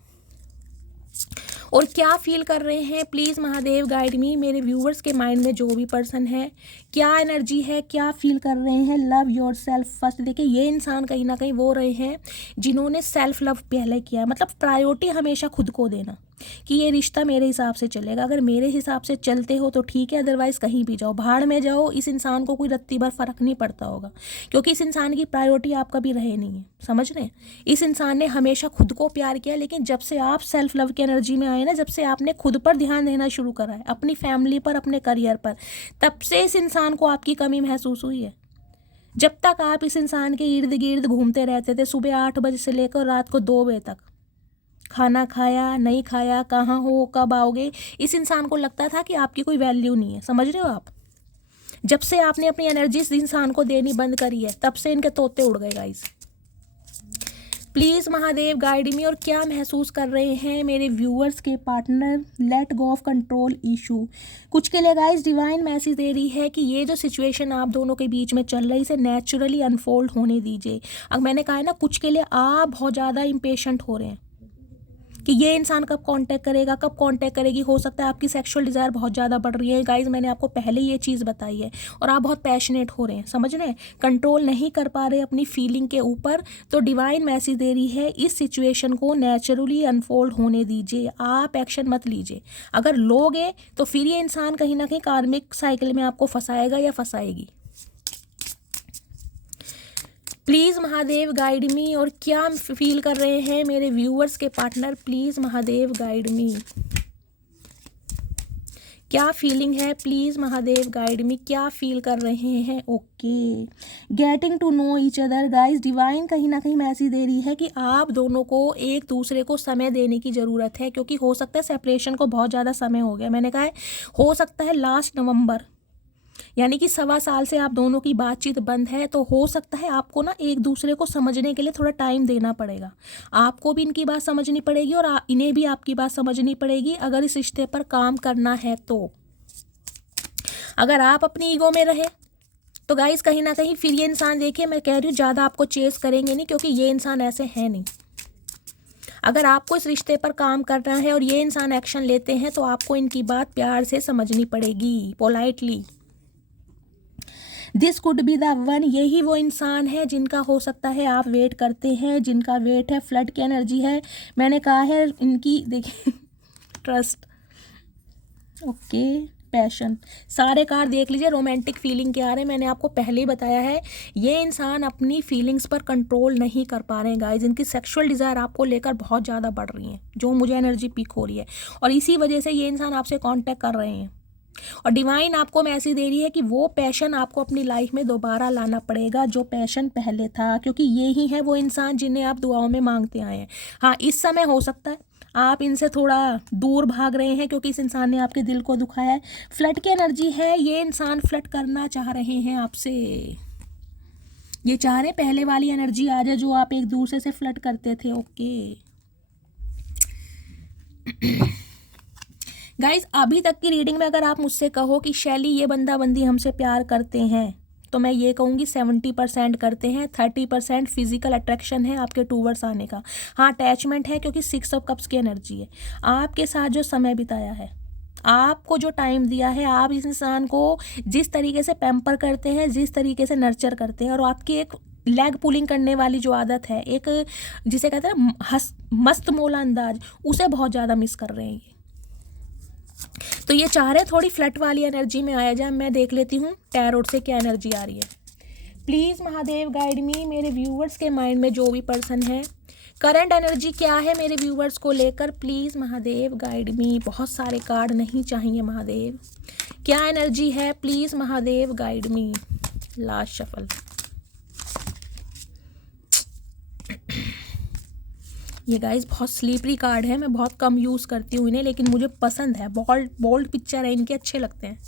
और क्या फील कर रहे हैं, प्लीज़ महादेव गाइड मी। मेरे व्यूवर्स के माइंड में जो भी पर्सन है, क्या एनर्जी है, क्या फील कर रहे हैं। Love your self first. देखिए ये इंसान कहीं ना कहीं वो रहे हैं जिन्होंने सेल्फ लव पहले किया है, मतलब प्रायोरिटी हमेशा खुद को देना कि ये रिश्ता मेरे हिसाब से चलेगा। अगर मेरे हिसाब से चलते हो तो ठीक है, अदरवाइज़ कहीं भी जाओ, भाड़ में जाओ। इस इंसान को कोई रत्ती भर फ़र्क नहीं पड़ता होगा, क्योंकि इस इंसान की प्रायोरिटी आप कभी रहे नहीं है। समझ रहे हैं, इस इंसान ने हमेशा खुद को प्यार किया, लेकिन जब से आप सेल्फ लव की एनर्जी में आए ना, जब से आपने खुद पर ध्यान देना शुरू करा है, अपनी फैमिली पर, अपने करियर पर, तब से इस इंसान को आपकी कमी महसूस हुई है। जब तक आप इस इंसान के इर्द गिर्द घूमते रहते थे, सुबह 8 बजे से लेकर रात को 2 बजे तक, खाना खाया नहीं खाया, कहाँ हो, कब आओगे, इस इंसान को लगता था कि आपकी कोई वैल्यू नहीं है। समझ रहे हो आप। जब से आपने अपनी एनर्जी इस इंसान को देनी बंद करी है, तब से इनके तोते उड़ गए guys. Please Mahadev guide me. और क्या महसूस कर रहे हैं मेरे व्यूअर्स के partner. Let go of control issue. कुछ के लिए गाइस डिवाइन मैसेज दे रही है कि ये जो सिचुएशन आप दोनों के बीच में चल रही है, इसे नेचुरली अनफोल्ड होने दीजिए। अब मैंने कहा है ना, कुछ के लिए आप बहुत ज़्यादा इम्पेशेंट हो रहे हैं कि ये इंसान कब कांटेक्ट करेगा, कब कांटेक्ट करेगी। हो सकता है आपकी सेक्सुअल डिज़ायर बहुत ज़्यादा बढ़ रही है गाइज, मैंने आपको पहले ये चीज़ बताई है, और आप बहुत पैशनेट हो रहे हैं। समझ रहे हैं, कंट्रोल नहीं कर पा रहे अपनी फीलिंग के ऊपर। तो डिवाइन मैसेज दे रही है, इस सिचुएशन को नेचुरली अनफोल्ड होने दीजिए, आप एक्शन मत लीजिए। अगर लोगे तो फिर ये इंसान कहीं ना कहीं कार्मिक साइकिल में आपको फंसाएगा या फंसाएगी। Please Mahadev guide me. और क्या फील कर रहे हैं मेरे व्यूअर्स के partner. Please Mahadev guide me, क्या फीलिंग है। प्लीज़ महादेव गाइड मी, क्या फील कर रहे हैं। Okay, getting to know each other guys. Divine कहीं ना कहीं मैसेज दे रही है कि आप दोनों को एक दूसरे को समय देने की ज़रूरत है, क्योंकि हो सकता है सेपरेशन को बहुत ज़्यादा समय हो गया। मैंने कहा है हो सकता है लास्ट नवंबर, यानी कि 1.25 साल से आप दोनों की बातचीत बंद है। तो हो सकता है आपको ना एक दूसरे को समझने के लिए थोड़ा टाइम देना पड़ेगा। आपको भी इनकी बात समझनी पड़ेगी और इन्हें भी आपकी बात समझनी पड़ेगी, अगर इस रिश्ते पर काम करना है तो। अगर आप अपनी ईगो में रहे तो गाइस कहीं ना कहीं फिर ये इंसान, देखिए मैं कह रही हूँ, ज़्यादा आपको चेस करेंगे नहीं, क्योंकि ये इंसान ऐसे है नहीं। अगर आपको इस रिश्ते पर काम करना है और ये इंसान एक्शन लेते हैं, तो आपको इनकी बात प्यार से समझनी पड़ेगी, politely. This could be the one. यही वो इंसान है जिनका हो सकता है आप वेट करते हैं, जिनका वेट है। फ्लड की एनर्जी है, मैंने कहा है इनकी। देखिए ट्रस्ट, ओके, पैशन। सारे कार्ड देख लीजिए, रोमांटिक फीलिंग क्या आ रहे हैं, मैंने आपको पहले ही बताया है ये इंसान अपनी फीलिंग्स पर कंट्रोल नहीं कर पा रहे हैं गाइज। इनकी सेक्सुअल डिज़ायर आपको लेकर बहुत ज़्यादा बढ़ रही है, जो मुझे एनर्जी पिक हो रही है, और इसी वजह से ये इंसान आपसे कांटेक्ट कर रहे हैं। और डिवाइन आपको मैसेज दे रही है कि वो पैशन आपको अपनी लाइफ में दोबारा लाना पड़ेगा जो पैशन पहले था, क्योंकि ये ही है वो इंसान जिन्हें आप दुआओं में मांगते आए हैं। हाँ, इस समय हो सकता है आप इनसे थोड़ा दूर भाग रहे हैं क्योंकि इस इंसान ने आपके दिल को दुखाया है। फ्लर्ट की एनर्जी है, ये इंसान फ्लर्ट करना चाह रहे हैं आपसे। ये चाह रहे पहले वाली एनर्जी आ जाए जो आप एक दूसरे से फ्लर्ट करते थे। ओके गाइज, अभी तक की रीडिंग में अगर आप मुझसे कहो कि शैली ये बंदा बंदी हमसे प्यार करते हैं, तो मैं ये कहूँगी 70% करते हैं, 30% फिजिकल अट्रैक्शन है आपके टूवर्ड्स आने का। हाँ, अटैचमेंट है क्योंकि 6 ऑफ कप्स की एनर्जी है। आपके साथ जो समय बिताया है, आपको जो टाइम दिया है, आप इस इंसान को जिस तरीके से पैम्पर करते हैं, जिस तरीके से नर्चर करते हैं, और आपकी एक लेग पुलिंग करने वाली जो आदत है, एक जिसे कहते हैं ना मस्त मोला अंदाज, उसे बहुत ज़्यादा मिस कर रहे हैं ये। तो ये चाह रहे थोड़ी फ्लर्ट वाली एनर्जी में आया जाए। मैं देख लेती हूँ टैरोट से क्या एनर्जी आ रही है। प्लीज़ महादेव गाइड मी, मेरे व्यूवर्स के माइंड में जो भी पर्सन है, करंट एनर्जी क्या है मेरे व्यूवर्स को लेकर। प्लीज़ महादेव गाइड मी। बहुत सारे कार्ड नहीं चाहिए महादेव, क्या एनर्जी है please Mahadev guide me. Last shuffle. ये गाइस बहुत स्लीपरी कार्ड है, मैं बहुत कम यूज़ करती हूँ इन्हें, लेकिन मुझे पसंद है, बहुत बोल्ड पिक्चर है इनके, अच्छे लगते हैं।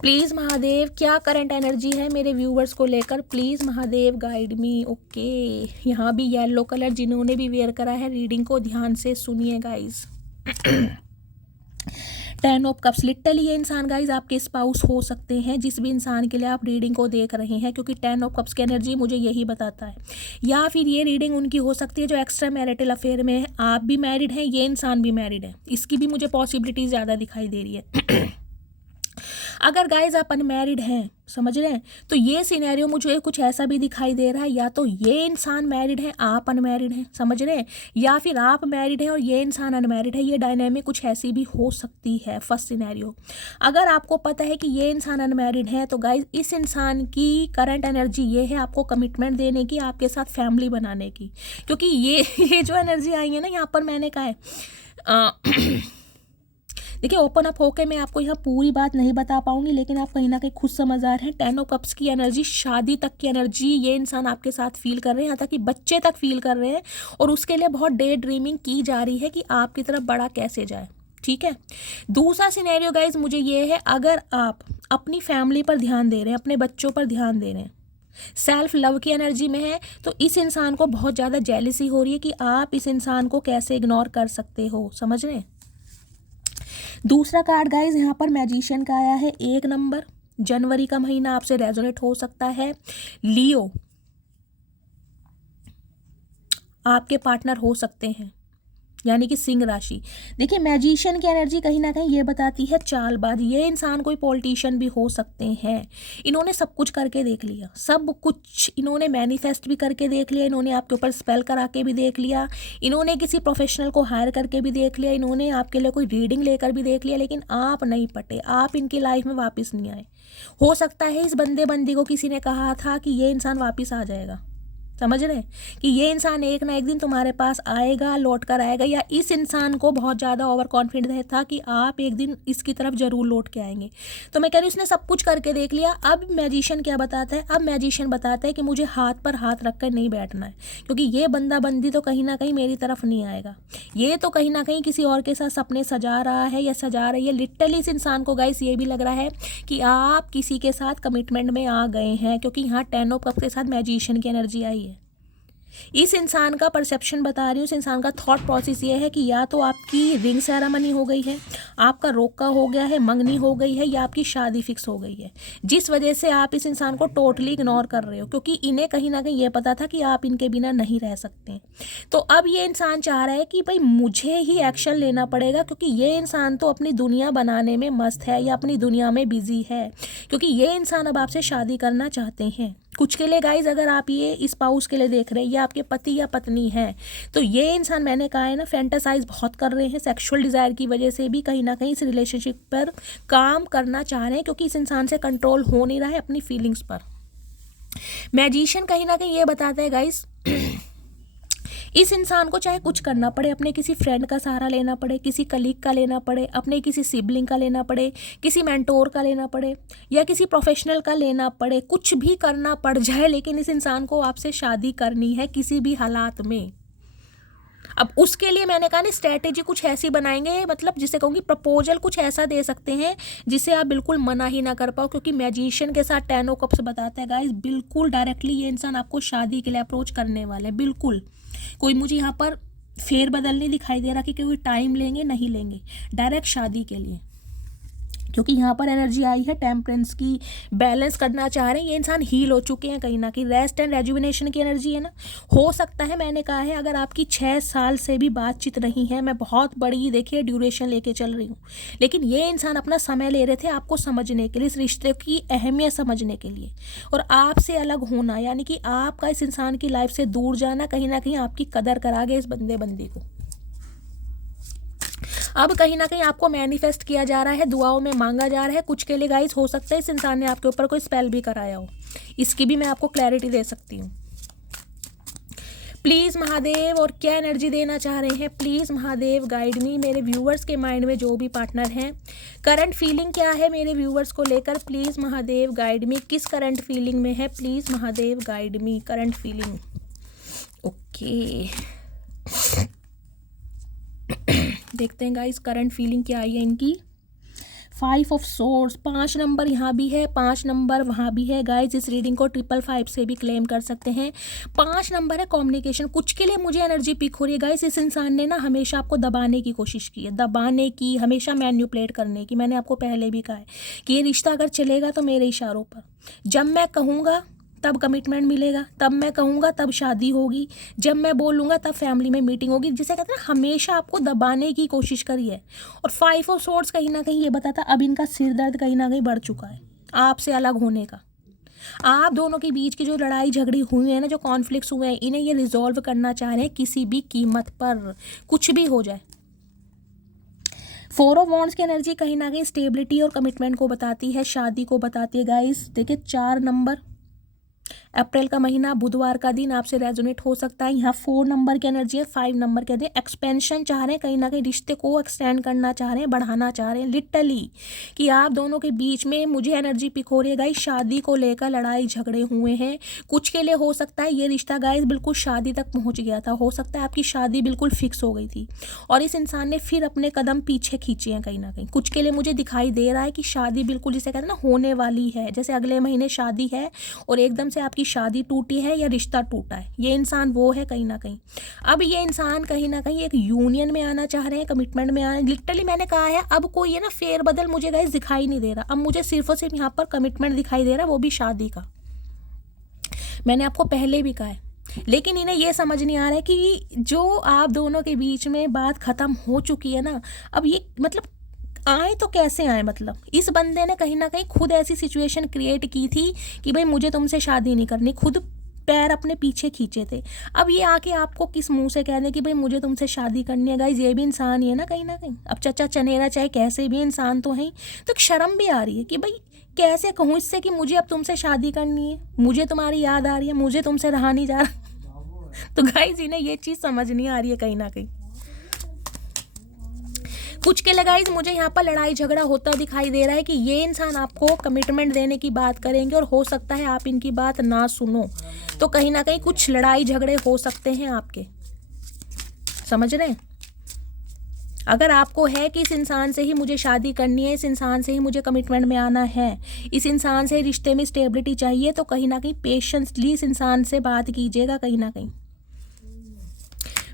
प्लीज़ महादेव, क्या करंट एनर्जी है मेरे व्यूवर्स को लेकर। Please Mahadev guide me. Okay, यहाँ भी येलो कलर, जिन्होंने भी वेयर करा है रीडिंग को ध्यान से सुनिए गाइज। 10 ऑफ कप्स, लिटरली ये इंसान गाइज आपके स्पाउस हो सकते हैं, जिस भी इंसान के लिए आप रीडिंग को देख रहे हैं, क्योंकि 10 ऑफ कप्स की एनर्जी मुझे यही बताता है। या फिर ये रीडिंग उनकी हो सकती है जो एक्स्ट्रा मैरिटल अफेयर में है। आप भी मैरिड हैं, ये इंसान भी मैरिड है, इसकी भी मुझे पॉसिबिलिटी ज़्यादा दिखाई दे रही है। अगर गाइज आप अनमैरिड हैं, समझ रहे हैं, तो ये सिनेरियो मुझे कुछ ऐसा भी दिखाई दे रहा है, या तो ये इंसान मैरिड है, आप अनमैरिड हैं, समझ रहे हैं, या फिर आप मैरिड हैं और ये इंसान अनमैरिड है। ये डायनामिक कुछ ऐसी भी हो सकती है फर्स्ट सिनेरियो। अगर आपको पता है कि ये इंसान अनमैरिड है, तो गाइज इस इंसान की करंट एनर्जी ये है आपको कमिटमेंट देने की, आपके साथ फैमिली बनाने की। क्योंकि ये जो एनर्जी आई है ना यहाँ पर, मैंने कहा है देखिए, ओपन अप होके मैं आपको यहाँ पूरी बात नहीं बता पाऊंगी, लेकिन आप कहीं ना कहीं खुद समझ आ रहे हैं। 10 ऑफ कप्स की एनर्जी, शादी तक की एनर्जी ये इंसान आपके साथ फील कर रहे हैं, यहाँ तक कि बच्चे तक फील कर रहे हैं, और उसके लिए बहुत डे ड्रीमिंग की जा रही है कि आपकी तरफ बड़ा कैसे जाए। ठीक है, दूसरा सिनेरियो गाइज मुझे ये है, अगर आप अपनी फैमिली पर ध्यान दे रहे हैं, अपने बच्चों पर ध्यान दे रहे हैं, सेल्फ लव की एनर्जी में है, तो इस इंसान को बहुत ज़्यादा जेलसी हो रही है कि आप इस इंसान को कैसे इग्नोर कर सकते हो, समझ रहे हैं। दूसरा कार्ड गाइज यहाँ पर मैजिशियन का आया है, 1 नंबर। जनवरी का महीना आपसे रेजोनेट हो सकता है। लियो आपके पार्टनर हो सकते हैं, यानी कि सिंह राशि। देखिए, मैजिशियन की एनर्जी कहीं ना कहीं ये बताती है चालबाज। ये इंसान कोई पॉलिटिशियन भी हो सकते हैं। इन्होंने सब कुछ करके देख लिया, सब कुछ इन्होंने मैनिफेस्ट भी करके देख लिया, इन्होंने आपके ऊपर स्पेल करा के भी देख लिया, इन्होंने किसी प्रोफेशनल को हायर करके भी देख लिया, इन्होंने आपके लिए कोई रीडिंग लेकर भी देख लिया, लेकिन आप नहीं पटे, आप इनकी लाइफ में वापस नहीं आए। हो सकता है इस बंदे बंदी को किसी ने कहा था कि ये इंसान वापस आ जाएगा, समझ रहे हैं, कि ये इंसान एक ना एक दिन तुम्हारे पास आएगा, लौट कर आएगा, या इस इंसान को बहुत ज़्यादा ओवर कॉन्फिडेंस था कि आप एक दिन इसकी तरफ जरूर लौट के आएंगे। तो मैं कह रही हूँ उसने सब कुछ करके देख लिया। अब मैजिशियन क्या बताता है, अब मैजिशियन बताता है कि मुझे हाथ पर हाथ रख कर नहीं बैठना है, क्योंकि ये बंदा बंदी तो कहीं ना कहीं मेरी तरफ नहीं आएगा, ये तो कहीं ना कहीं किसी और के साथ सपने सजा रहा है या सजा रही है। लिटरली इस इंसान को गाइस ये भी लग रहा है कि आप किसी के साथ कमिटमेंट में आ गए हैं, क्योंकि यहाँ 10 ऑफ कप्स के साथ मैजिशियन की एनर्जी आई है। इस इंसान का परसेप्शन बता रही हूँ, इस इंसान का थॉट प्रोसेस ये है कि या तो आपकी रिंग सेरेमनी हो गई है, आपका रोका हो गया है, मंगनी हो गई है, या आपकी शादी फिक्स हो गई है, जिस वजह से आप इस इंसान को टोटली इग्नोर कर रहे हो, क्योंकि इन्हें कहीं ना कहीं ये पता था कि आप इनके बिना नहीं रह सकते। तो अब ये इंसान चाह रहा है कि भाई मुझे ही एक्शन लेना पड़ेगा, क्योंकि ये इंसान तो अपनी दुनिया बनाने में मस्त है या अपनी दुनिया में बिजी है, क्योंकि ये इंसान अब आपसे शादी करना चाहते हैं। कुछ के लिए गाइज अगर आप ये स्पाउस के लिए देख रहे हैं, ये आपके पति या पत्नी है, तो ये इंसान मैंने कहा है ना फैंटासाइज बहुत कर रहे हैं, सेक्सुअल डिज़ायर की वजह से भी कहीं ना कहीं इस रिलेशनशिप पर काम करना चाह रहे हैं, क्योंकि इस इंसान से कंट्रोल हो नहीं रहा है अपनी फीलिंग्स पर। मैजिशियन कहीं ना कहीं ये बताता है गाइज इस इंसान को चाहे कुछ करना पड़े, अपने किसी फ्रेंड का सहारा लेना पड़े, किसी कलीग का लेना पड़े, अपने किसी सिबलिंग का लेना पड़े, किसी मेंटोर का लेना पड़े, या किसी प्रोफेशनल का लेना पड़े, कुछ भी करना पड़ जाए, लेकिन इस इंसान को आपसे शादी करनी है किसी भी हालात में। अब उसके लिए मैंने कहा ना स्ट्रैटेजी कुछ ऐसी बनाएंगे, मतलब जिसे कहूँगी प्रपोजल कुछ ऐसा दे सकते हैं जिसे आप बिल्कुल मना ही ना कर पाओ, क्योंकि मैजिशियन के साथ 10 ऑफ कप्स बताता है गाइस बिल्कुल डायरेक्टली ये इंसान आपको शादी के लिए अप्रोच करने वाला है। बिल्कुल कोई मुझे यहाँ पर फेरबदल नहीं दिखाई दे रहा कि कोई टाइम लेंगे, नहीं लेंगे, डायरेक्ट शादी के लिए, क्योंकि यहाँ पर एनर्जी आई है टेम्परेंस की, बैलेंस करना चाह रहे हैं, ये इंसान हील हो चुके हैं कहीं ना कहीं, रेस्ट एंड रेजुविनेशन की एनर्जी है ना। हो सकता है मैंने कहा है अगर आपकी 6 साल से भी बातचीत रही है, मैं बहुत बड़ी देखिए ड्यूरेशन लेके चल रही हूँ, लेकिन ये इंसान अपना समय ले रहे थे आपको समझने के लिए, इस रिश्ते की अहमियत समझने के लिए, और आपसे अलग होना यानी कि आपका इस इंसान की लाइफ से दूर जाना कहीं ना कहीं आपकी कदर करा गया इस बंदी को। अब कहीं ना कहीं आपको मैनिफेस्ट किया जा रहा है, दुआओं में मांगा जा रहा है। कुछ के लिए गाइस हो सकता है इस इंसान ने आपके ऊपर कोई स्पेल भी कराया हो, इसकी भी मैं आपको क्लैरिटी दे सकती हूँ। प्लीज़ महादेव और क्या एनर्जी देना चाह रहे हैं, प्लीज़ महादेव गाइड मी। मेरे व्यूवर्स के माइंड में जो भी पार्टनर हैं, करंट फीलिंग क्या है मेरे व्यूवर्स को लेकर, प्लीज़ महादेव गाइड मी। किस करंट फीलिंग में है, please Mahadev guide me. Current feeling okay देखते हैं गाइस करंट फीलिंग क्या आई है इनकी। 5 ऑफ सोर्ड्स, 5 नंबर यहाँ भी है, 5 नंबर वहाँ भी है गाइस। इस रीडिंग को 555 से भी क्लेम कर सकते हैं। 5 नंबर है कम्युनिकेशन। कुछ के लिए मुझे एनर्जी पिक हो रही है गाइस, इस इंसान ने ना हमेशा आपको दबाने की कोशिश की है, दबाने की, हमेशा मैन्युपुलेट करने की। मैंने आपको पहले भी कहा है कि ये रिश्ता अगर चलेगा तो मेरे इशारों पर, जब मैं कहूँगा तब कमिटमेंट मिलेगा, तब मैं कहूँगा तब शादी होगी, जब मैं बोलूँगा तब फैमिली में मीटिंग होगी, जिसे कहते हैं हमेशा आपको दबाने की कोशिश करी है। और 5 ऑफ सोर्ड्स कहीं ना कहीं ये बताता अब इनका सिर दर्द कहीं ना कहीं बढ़ चुका है आपसे अलग होने का। आप दोनों के बीच की जो लड़ाई झगड़ी हुई है ना, जो कॉन्फ्लिक्ट्स हुए हैं, इन्हें ये रिजॉल्व करना चाह रहे हैं किसी भी कीमत पर, कुछ भी हो जाए। 4 ऑफ वॉन्ड्स की एनर्जी कहीं ना कहीं स्टेबिलिटी और कमिटमेंट को बताती है, शादी को बताती है गाइस। देखिए 4 नंबर, अप्रैल का महीना, बुधवार का दिन आपसे रेजोनेट हो सकता है। यहाँ 4 नंबर की एनर्जी है, 5 नंबर की एनर्जी, एक्सपेंशन चाह रहे हैं, कहीं ना कहीं रिश्ते को एक्सटेंड करना चाह रहे हैं, बढ़ाना चाह रहे हैं लिटरली, कि आप दोनों के बीच में मुझे एनर्जी पिक हो रही है गाइस, शादी को लेकर लड़ाई झगड़े हुए हैं। कुछ के लिए हो सकता है ये रिश्ता गाइस बिल्कुल शादी तक पहुँच गया था, हो सकता है आपकी शादी बिल्कुल फिक्स हो गई थी और इस इंसान ने फिर अपने कदम पीछे खींचे हैं कहीं ना कहीं। कुछ के लिए मुझे दिखाई दे रहा है कि शादी बिल्कुल जिसे कहते हैं ना होने वाली है, जैसे अगले महीने शादी है और एकदम से आपकी शादी टूटी है या रिश्ता टूटा है, ये इंसान वो है कहीं ना कहीं। अब ये इंसान कहीं ना कहीं एक यूनियन में आना चाह रहे हैं, कमिटमेंट में आना। लिटरली मैंने कहा है अब कोई है ना फेरबदल मुझे गाइस दिखाई नहीं दे रहा, अब मुझे सिर्फ और सिर्फ यहाँ पर कमिटमेंट दिखाई दे रहा है, वो भी शादी का। मैंने आपको पहले भी कहा है, लेकिन इन्हें ये समझ नहीं आ रहा है कि जो आप दोनों के बीच में बात खत्म हो चुकी है ना, अब ये मतलब आए तो कैसे आए, मतलब इस बंदे ने कहीं ना कहीं खुद ऐसी सिचुएशन क्रिएट की थी कि भाई मुझे तुमसे शादी नहीं करनी, खुद पैर अपने पीछे खींचे थे। अब ये आके आपको किस मुंह से कह दे कि भाई मुझे तुमसे शादी करनी है। गाइस ये भी इंसान ही है ना कहीं ना कहीं, अब चचा चनेरा चाहे कैसे भी इंसान तो है ही, तो शर्म भी आ रही है कि भाई कैसे कहूँ इससे कि मुझे अब तुमसे शादी करनी है, मुझे तुम्हारी याद आ रही है, मुझे तुमसे रहा नहीं जा रहा। तो गाइस इन्हें ये चीज़ समझ नहीं आ रही है कहीं ना कहीं। कुछ के लगाइज मुझे यहाँ पर लड़ाई झगड़ा होता दिखाई दे रहा है कि ये इंसान आपको कमिटमेंट देने की बात करेंगे और हो सकता है आप इनकी बात ना सुनो, तो कहीं ना कहीं कुछ लड़ाई झगड़े हो सकते हैं आपके, समझ रहे हैं। अगर आपको है कि इस इंसान से ही मुझे शादी करनी है, इस इंसान से ही मुझे कमिटमेंट में आना है, इस इंसान से रिश्ते में स्टेबिलिटी चाहिए, तो कहीं ना कहीं पेशेंसली इस इंसान से बात कीजिएगा कहीं ना कहीं।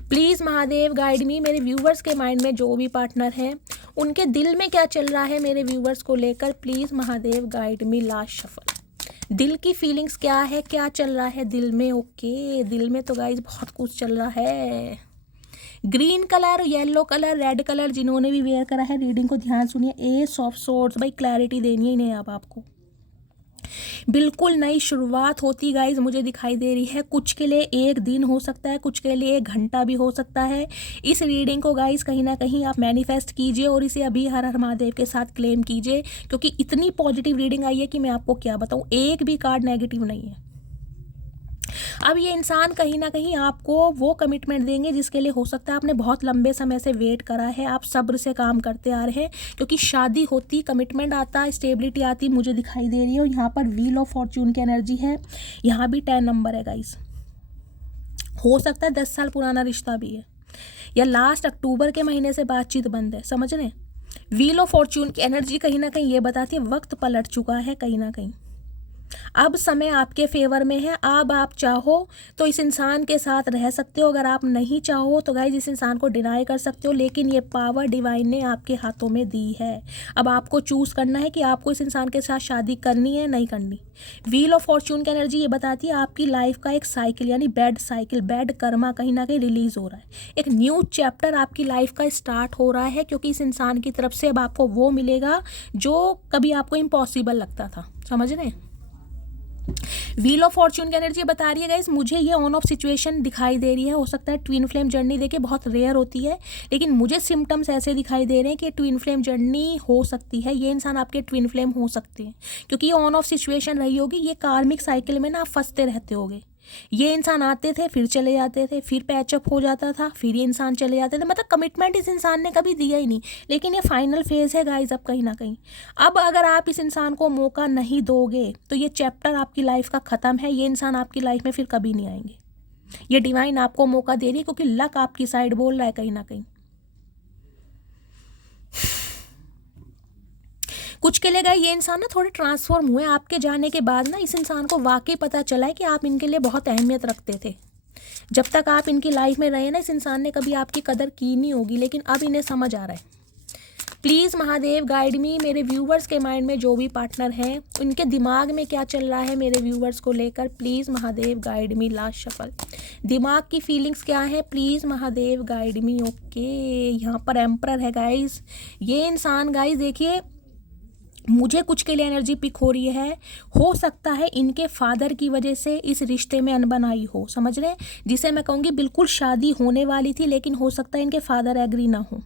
प्लीज़ महादेव गाइड मी। मेरे व्यूवर्स के माइंड में जो भी पार्टनर हैं उनके दिल में क्या चल रहा है मेरे व्यूवर्स को लेकर, please Mahadev guide me. Last shuffle, दिल की फीलिंग्स क्या है, क्या चल रहा है दिल में। ओके दिल में तो गाइज बहुत कुछ चल रहा है। Green colour, yellow colour, red colour जिन्होंने भी वेयर करा है रीडिंग को ध्यान सुनिए। एस ऑफ सोर्ड्स, भाई क्लैरिटी देनी है इन्हें अब आपको। बिल्कुल नई शुरुआत होती गाइज मुझे दिखाई दे रही है। कुछ के लिए एक दिन हो सकता है, कुछ के लिए 1 घंटा भी हो सकता है। इस रीडिंग को गाइज कहीं ना कहीं आप मैनिफेस्ट कीजिए और इसे अभी हर हर महादेव के साथ क्लेम कीजिए, क्योंकि इतनी पॉजिटिव रीडिंग आई है कि मैं आपको क्या बताऊँ, एक भी कार्ड नेगेटिव नहीं है। अब ये इंसान कहीं ना कहीं आपको वो कमिटमेंट देंगे जिसके लिए हो सकता है आपने बहुत लंबे समय से वेट करा है, आप सब्र से काम करते आ रहे हैं, क्योंकि शादी होती, कमिटमेंट आता, स्टेबिलिटी आती मुझे दिखाई दे रही है। और यहाँ पर व्हील ऑफ फॉर्च्यून की एनर्जी है, यहाँ भी 10 नंबर है गाइस। हो सकता है 10 साल पुराना रिश्ता भी है, या लास्ट अक्टूबर के महीने से बातचीत बंद है, समझ रहे हैं। व्हील ऑफ फॉर्च्यून की एनर्जी कहीं ना कहीं ये बताती है वक्त पलट चुका है कहीं ना कहीं, अब समय आपके फेवर में है। अब आप चाहो तो इस इंसान के साथ रह सकते हो, अगर आप नहीं चाहो तो गाइज इस इंसान को डिनाई कर सकते हो, लेकिन ये पावर डिवाइन ने आपके हाथों में दी है। अब आपको चूज़ करना है कि आपको इस इंसान के साथ शादी करनी है नहीं करनी। व्हील ऑफ फॉर्च्यून की एनर्जी ये बताती है आपकी लाइफ का एक साइकिल, यानी बैड साइकिल, बैड कर्मा कहीं ना कहीं रिलीज हो रहा है। एक न्यू चैप्टर आपकी लाइफ का स्टार्ट हो रहा है, क्योंकि इस इंसान की तरफ से अब आपको वो मिलेगा जो कभी आपको इम्पॉसिबल लगता था, समझ रहे हैं। व्हील ऑफ फॉर्च्यून की एनर्जी बता रही है गाइस, मुझे ये ऑन ऑफ सिचुएशन दिखाई दे रही है। हो सकता है ट्विन फ्लेम जर्नी देखिए बहुत रेयर होती है, लेकिन मुझे सिम्टम्स ऐसे दिखाई दे रहे हैं कि ट्विन फ्लेम जर्नी हो सकती है। ये इंसान आपके ट्विन फ्लेम हो सकते हैं, क्योंकि ये ऑन ऑफ सिचुएशन रही होगी। ये कार्मिक साइकिल में ना आप फंसते रहते होगे। ये इंसान आते थे फिर चले जाते थे, फिर पैचअप हो जाता था, फिर ये इंसान चले जाते थे, मतलब कमिटमेंट इस इंसान ने कभी दिया ही नहीं। लेकिन ये फाइनल फेज है गाइज अब कहीं ना कहीं। अब अगर आप इस इंसान को मौका नहीं दोगे तो ये चैप्टर आपकी लाइफ का ख़त्म है। ये इंसान आपकी लाइफ में फिर कभी नहीं आएंगे। ये डिवाइन आपको मौका दे रही है, क्योंकि लक आपकी साइड बोल रहा है कहीं ना कहीं। कुछ के लिए गए ये इंसान ना थोड़े ट्रांसफॉर्म हुए आपके जाने के बाद। ना इस इंसान को वाकई पता चला है कि आप इनके लिए बहुत अहमियत रखते थे। जब तक आप इनकी लाइफ में रहे ना, इस इंसान ने कभी आपकी कदर की नहीं होगी, लेकिन अब इन्हें समझ आ रहा है। प्लीज़ महादेव गाइड मी, मेरे व्यूवर्स के माइंड में जो भी पार्टनर हैं उनके दिमाग में क्या चल रहा है मेरे व्यूवर्स को लेकर, please Mahadev guide me. Last shuffle, दिमाग की फीलिंग्स क्या है, please Mahadev guide me. Okay, यहाँ पर एम्परर है गाइज। ये इंसान गाइज देखिए, मुझे कुछ के लिए एनर्जी पिक हो रही है। हो सकता है इनके फादर की वजह से इस रिश्ते में अनबनाई हो, समझ रहे हैं, जिसे मैं कहूँगी बिल्कुल शादी होने वाली थी, लेकिन हो सकता है इनके फादर एग्री ना हो,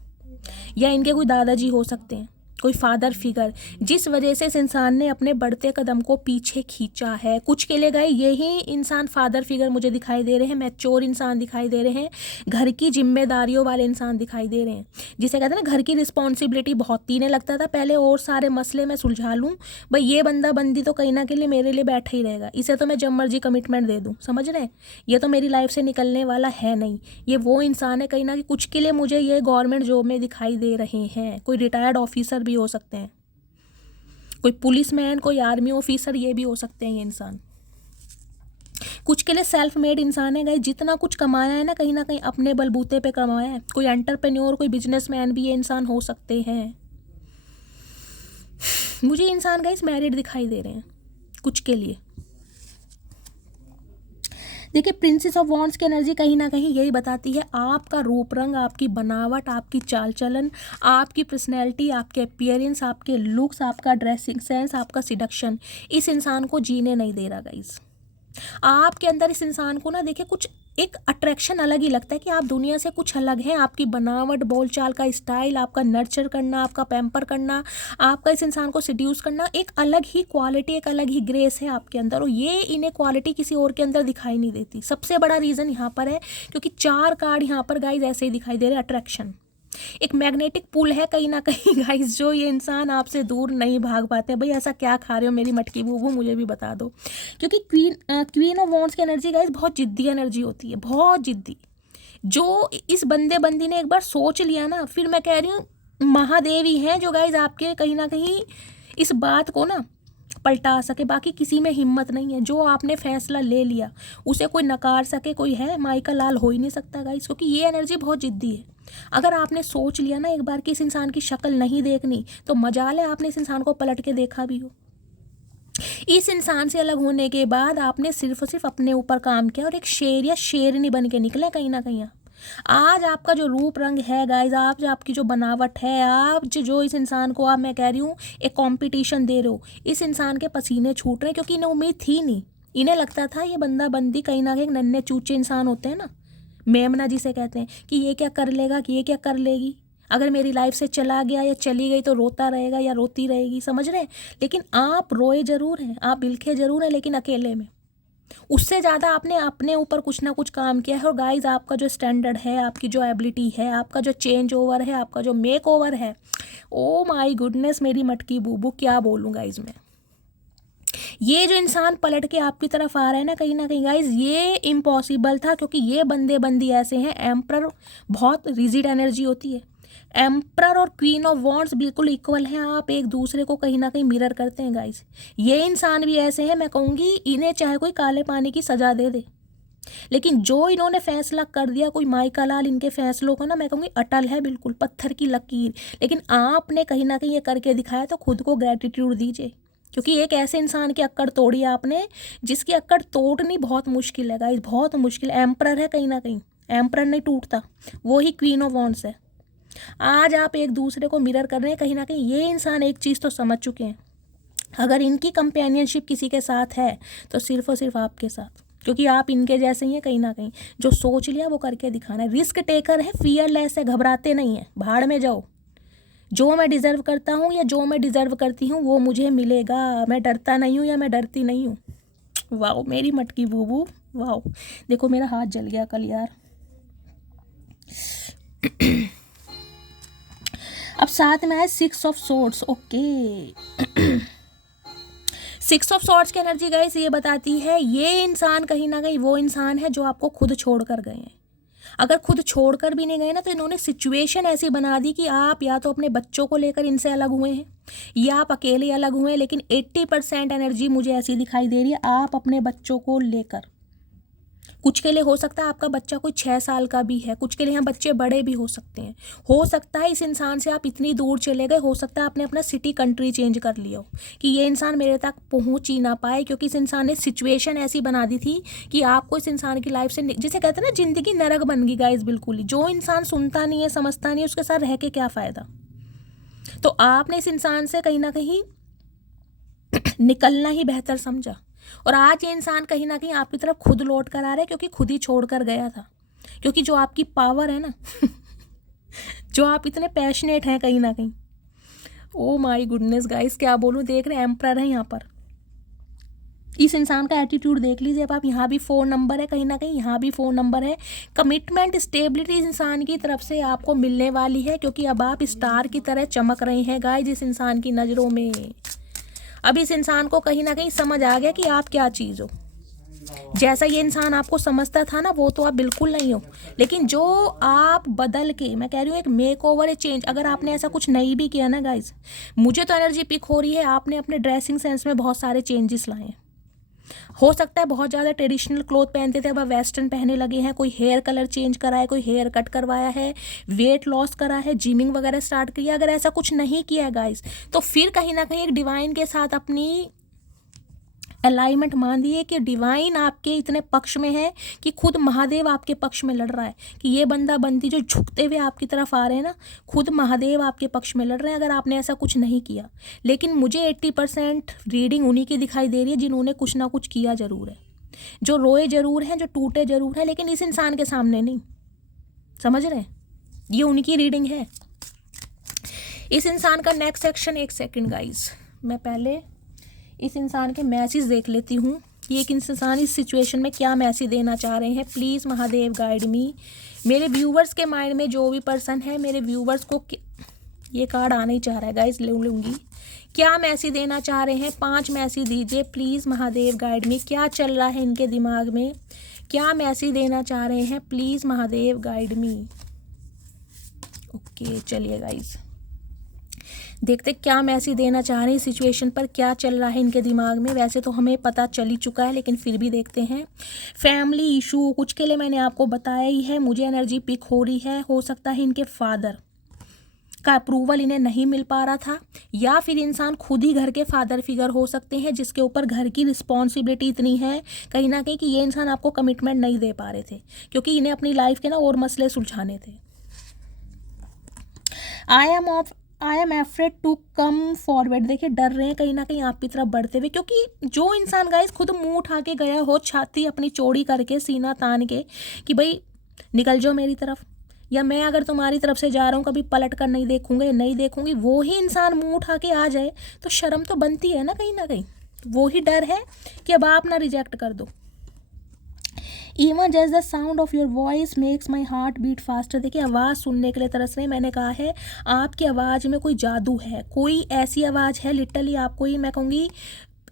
या इनके कोई दादाजी हो सकते हैं, कोई फादर फिगर, जिस वजह से इस इंसान ने अपने बढ़ते कदम को पीछे खींचा है। कुछ के लिए गए यही इंसान फादर फिगर मुझे दिखाई दे रहे हैं, मैच्योर इंसान दिखाई दे रहे हैं, घर की जिम्मेदारियों वाले इंसान दिखाई दे रहे हैं, जिसे कहते हैं ना घर की रिस्पॉन्सिबिलिटी बहुत थी। इन्हें लगता था पहले और सारे मसले मैं सुलझा लूँ, भाई ये बंदा बंदी तो कहीं ना के लिए मेरे लिए बैठा ही रहेगा, इसे तो मैं जब मर्जी कमिटमेंट दे दूँ, समझ रहे हैं, ये तो मेरी लाइफ से निकलने वाला है नहीं। ये वो इंसान है कहीं ना कि कुछ के लिए मुझे ये गवर्नमेंट जॉब में दिखाई दे रहे हैं, कोई रिटायर्ड ऑफिसर भी हो सकते हैं, कोई पुलिसमैन, कोई आर्मी ऑफिसर, ये भी हो सकते हैं ये इंसान। कुछ के लिए सेल्फ मेड इंसान है गाइस, जितना कुछ कमाया है ना कहीं अपने बलबूते पे कमाया है। कोई एंटरप्रेन्योर, कोई बिजनेसमैन भी ये इंसान हो सकते हैं। मुझे इंसान गाइस मैरिड दिखाई दे रहे हैं कुछ के लिए। देखिए, प्रिंसेस ऑफ वॉन्ड्स की एनर्जी कहीं ना कहीं यही बताती है आपका रूप रंग, आपकी बनावट, आपकी चाल चलन, आपकी पर्सनैलिटी, आपके अपीयरेंस, आपके लुक्स, आपका ड्रेसिंग सेंस, आपका सिडक्शन इस इंसान को जीने नहीं दे रहा गाइस। आपके अंदर इस इंसान को ना देखिए कुछ एक अट्रैक्शन अलग ही लगता है कि आप दुनिया से कुछ अलग हैं। आपकी बनावट, बोलचाल का स्टाइल, आपका नर्चर करना, आपका पैम्पर करना, आपका इस इंसान को सिड्यूस करना, एक अलग ही क्वालिटी, एक अलग ही ग्रेस है आपके अंदर, और ये इन्हें क्वालिटी किसी और के अंदर दिखाई नहीं देती। सबसे बड़ा रीज़न यहाँ पर है क्योंकि 4 कार्ड यहाँ पर गाइज ऐसे ही दिखाई दे रहे हैं, अट्रैक्शन, एक मैग्नेटिक पुल है कहीं ना कहीं गाइस, जो ये इंसान आपसे दूर नहीं भाग पाते। भाई ऐसा क्या खा रहे हो मेरी मटकी बूबू, मुझे भी बता दो, क्योंकि क्वीन ऑफ वॉन्ड्स की एनर्जी गाइस बहुत जिद्दी एनर्जी होती है, बहुत जिद्दी। जो इस बंदे बंदी ने एक बार सोच लिया ना, फिर मैं कह रही हूँ महादेव ही हैं जो गाइस आपके कहीं ना कहीं इस बात को ना पलटा सके। बाकी किसी में हिम्मत नहीं है। जो आपने फैसला ले लिया उसे कोई नकार सके, कोई है माई का लाल हो ही नहीं सकता गाइस, क्योंकि ये एनर्जी बहुत जिद्दी है। अगर आपने सोच लिया ना एक बार कि इस इंसान की शक्ल नहीं देखनी, तो मजाल है आपने इस इंसान को पलट के देखा भी हो। इस इंसान से अलग होने के बाद आपने सिर्फ और सिर्फ अपने ऊपर काम किया और एक शेर या शेरनी बन के निकले कहीं ना कहीं। आज आपका जो रूप रंग है गाइज, आप जो आपकी जो बनावट है, आप जो इस इंसान को, आप मैं कह रही हूँ एक कंपटीशन दे रहे हो, इस इंसान के पसीने छूट रहे हैं, क्योंकि इन्हें उम्मीद थी नहीं। इन्हें लगता था ये बंदा बंदी कहीं ना कहीं नन्हे चूचे इंसान होते हैं ना, मेमना जिसे कहते हैं, कि ये क्या कर लेगा, कि ये क्या कर लेगी, अगर मेरी लाइफ से चला गया या चली गई तो रोता रहेगा या रोती रहेगी, समझ रहे हैं। लेकिन आप रोए जरूर हैं, आप बिलखे जरूर हैं, लेकिन अकेले में। उससे ज़्यादा आपने अपने ऊपर कुछ ना कुछ काम किया है। और गाइज आपका जो स्टैंडर्ड है, आपकी जो एबिलिटी है, आपका जो चेंज ओवर है, आपका जो मेक ओवर है, ओ माई गुडनेस, मेरी मटकी बूबू क्या बोलूँ गाइज मैं। ये जो इंसान पलट के आपकी तरफ आ रहा है ना कहीं गाइज, ये इम्पॉसिबल था, क्योंकि ये बंदे बंदी ऐसे हैं। एम्प्रर बहुत रिजिड एनर्जी होती है। एम्प्रर और क्वीन ऑफ वॉन्ड्स बिल्कुल इक्वल हैं, आप एक दूसरे को कहीं ना कहीं मिरर करते हैं गाइज। ये इंसान भी ऐसे हैं, मैं कहूँगी इन्हें चाहे कोई काले पानी की सजा दे दे, लेकिन जो इन्होंने फैसला कर दिया, कोई माइका लाल इनके फैसलों का ना मैं कहूँगी अटल है, बिल्कुल पत्थर की लकीर। लेकिन आपने कहीं ना कहीं ये करके दिखाया, तो खुद को ग्रेटिट्यूड दीजिए, क्योंकि एक ऐसे इंसान की अक्कड़ तोड़ी आपने, जिसकी अक्कड़ तोड़नी बहुत मुश्किल है गाइज, बहुत मुश्किल। एम्प्रर है कहीं ना कहीं, एम्प्रर नहीं टूटता, वो ही क्वीन ऑफ वॉन्ड्स है। आज आप एक दूसरे को मिरर कर रहे हैं कहीं ना कहीं। ये इंसान एक चीज़ तो समझ चुके हैं, अगर इनकी कंपेनियनशिप किसी के साथ है तो सिर्फ और सिर्फ आपके साथ, क्योंकि आप इनके जैसे ही हैं कहीं ना कहीं। जो सोच लिया वो करके दिखाना है। रिस्क टेकर है, फियरलेस है, घबराते नहीं है, भाड़ में जाओ। जो मैं डिज़र्व करता हूँ या जो मैं डिज़र्व करती हूँ वो मुझे मिलेगा। मैं डरता नहीं हूँ या मैं डरती नहीं हूँ। वाह मेरी मटकी बूबू, वाह। देखो मेरा हाथ जल गया कल यार। अब साथ में है 6 of swords. Okay 6 of swords की एनर्जी गाइस ये बताती है, ये इंसान कहीं ना कहीं वो इंसान है जो आपको खुद छोड़ कर गए हैं। अगर खुद छोड़कर भी नहीं गए ना, तो इन्होंने सिचुएशन ऐसी बना दी कि आप या तो अपने बच्चों को लेकर इनसे अलग हुए हैं, या आप अकेले अलग हुए हैं। लेकिन 80% एनर्जी मुझे ऐसी दिखाई दे रही है, आप अपने बच्चों को लेकर। कुछ के लिए हो सकता है आपका बच्चा कोई 6 साल का भी है, कुछ के लिए यहाँ बच्चे बड़े भी हो सकते हैं। हो सकता है इस इंसान से आप इतनी दूर चले गए, हो सकता है आपने अपना सिटी कंट्री चेंज कर लिया हो, कि ये इंसान मेरे तक पहुँच ही ना पाए, क्योंकि इस इंसान ने सिचुएशन ऐसी बना दी थी कि आपको इस इंसान की लाइफ से, जिसे कहते हैं ना ज़िंदगी नरक बन गई गाइस, बिल्कुल ही। जो इंसान सुनता नहीं है, समझता नहीं है, उसके साथ रह के क्या फ़ायदा। तो आपने इस इंसान से कहीं ना कहीं निकलना ही बेहतर समझा, और आज ये इंसान कहीं ना कहीं आपकी तरफ खुद लौट कर आ रहा है, क्योंकि खुद ही छोड़ कर गया था। क्योंकि जो आपकी पावर है ना जो आप इतने पैशनेट हैं कहीं ना कहीं, ओ माय गुडनेस गाइस क्या बोलूँ। देख रहे एम्प्रर है यहाँ पर, इस इंसान का एटीट्यूड देख लीजिए। अब आप यहाँ भी 4 नंबर है कहीं ना कहीं, यहाँ भी 4 नंबर है। कमिटमेंट स्टेबिलिटी इस इंसान की तरफ से आपको मिलने वाली है, क्योंकि अब आप स्टार की तरह चमक रहे हैं गाइस इस इंसान की नज़रों में। अब इस इंसान को कहीं ना कहीं समझ आ गया कि आप क्या चीज़ हो। जैसा ये इंसान आपको समझता था ना, वो तो आप बिल्कुल नहीं हो। लेकिन जो आप बदल के, मैं कह रही हूँ एक मेक ओवर है, चेंज। अगर आपने ऐसा कुछ नहीं भी किया ना गाइज, मुझे तो एनर्जी पिक हो रही है, आपने अपने ड्रेसिंग सेंस में बहुत सारे चेंजेस लाए हैं। हो सकता है बहुत ज़्यादा ट्रेडिशनल क्लोथ पहनते थे, अब आप वेस्टर्न पहनने लगे हैं। कोई हेयर कलर चेंज करा है, कोई हेयर कट करवाया है, वेट लॉस करा है, जिमिंग वगैरह स्टार्ट किया। अगर ऐसा कुछ नहीं किया है गाइस, तो फिर कहीं ना कहीं एक डिवाइन के साथ अपनी अलाइनमेंट मान दिए कि डिवाइन आपके इतने पक्ष में है कि खुद महादेव आपके पक्ष में लड़ रहा है, कि ये बंदा बंदी जो झुकते हुए आपकी तरफ आ रहे हैं ना, खुद महादेव आपके पक्ष में लड़ रहे हैं, अगर आपने ऐसा कुछ नहीं किया। लेकिन मुझे 80% रीडिंग उन्हीं की दिखाई दे रही है जिन्होंने कुछ ना कुछ किया जरूर है, जो रोए जरूर हैं, जो टूटे जरूर हैं, लेकिन इस इंसान के सामने नहीं। समझ रहे हैं, ये उनकी रीडिंग है। इस इंसान का नेक्स्ट एक्शन, एक सेकेंड गाइज, मैं पहले इस इंसान के मैसेज देख लेती हूँ कि एक इंसान इस सिचुएशन में क्या मैसेज देना चाह रहे हैं। प्लीज़ महादेव गाइड मी। मेरे व्यूवर्स के माइंड में जो भी पर्सन है, मेरे व्यूवर्स को ये कार्ड आना ही चाह रहा है गाइज, लूँगी। क्या मैसेज देना चाह रहे हैं, 5 मैसेज दीजिए प्लीज़ महादेव गाइड मी। क्या चल रहा है इनके दिमाग में, क्या मैसेज देना चाह रहे हैं, please Mahadev guide me. Okay चलिए गाइज देखते क्या मैसेज देना चाह रहे हैं इस सिचुएशन पर, क्या चल रहा है इनके दिमाग में। वैसे तो हमें पता चल ही चुका है, लेकिन फिर भी देखते हैं। फैमिली इशू कुछ के लिए मैंने आपको बताया ही है, मुझे एनर्जी पिक हो रही है। हो सकता है इनके फादर, का अप्रूवल इन्हें नहीं मिल पा रहा था, या फिर इंसान खुद ही घर के फादर फिगर हो सकते हैं जिसके ऊपर घर की रिस्पॉन्सिबिलिटी इतनी है कहीं ना कहीं कि ये इंसान आपको कमिटमेंट नहीं दे पा रहे थे क्योंकि इन्हें अपनी लाइफ के ना और मसले सुलझाने थे। I am afraid to come forward, देखिए डर रहे हैं कहीं ना कहीं आपकी तरफ बढ़ते हुए, क्योंकि जो इंसान गाइस खुद मुंह उठा के गया हो, छाती अपनी चौड़ी करके, सीना तान के कि भाई निकल जाओ मेरी तरफ, या मैं अगर तुम्हारी तरफ से जा रहा हूँ कभी पलट कर नहीं देखूंगा, नहीं देखूंगी, वो ही इंसान मुंह उठा के आ जाए तो शर्म तो बनती है ना कहीं। वो ही डर है कि अब आप ना रिजेक्ट कर दो। Even just the sound of your voice makes my heart beat faster, देखिए आवाज़ सुनने के लिए तरस रहे। मैंने कहा है आपकी आवाज़ में कोई जादू है, कोई ऐसी आवाज़ है, लिटरली आपको ही मैं कहूँगी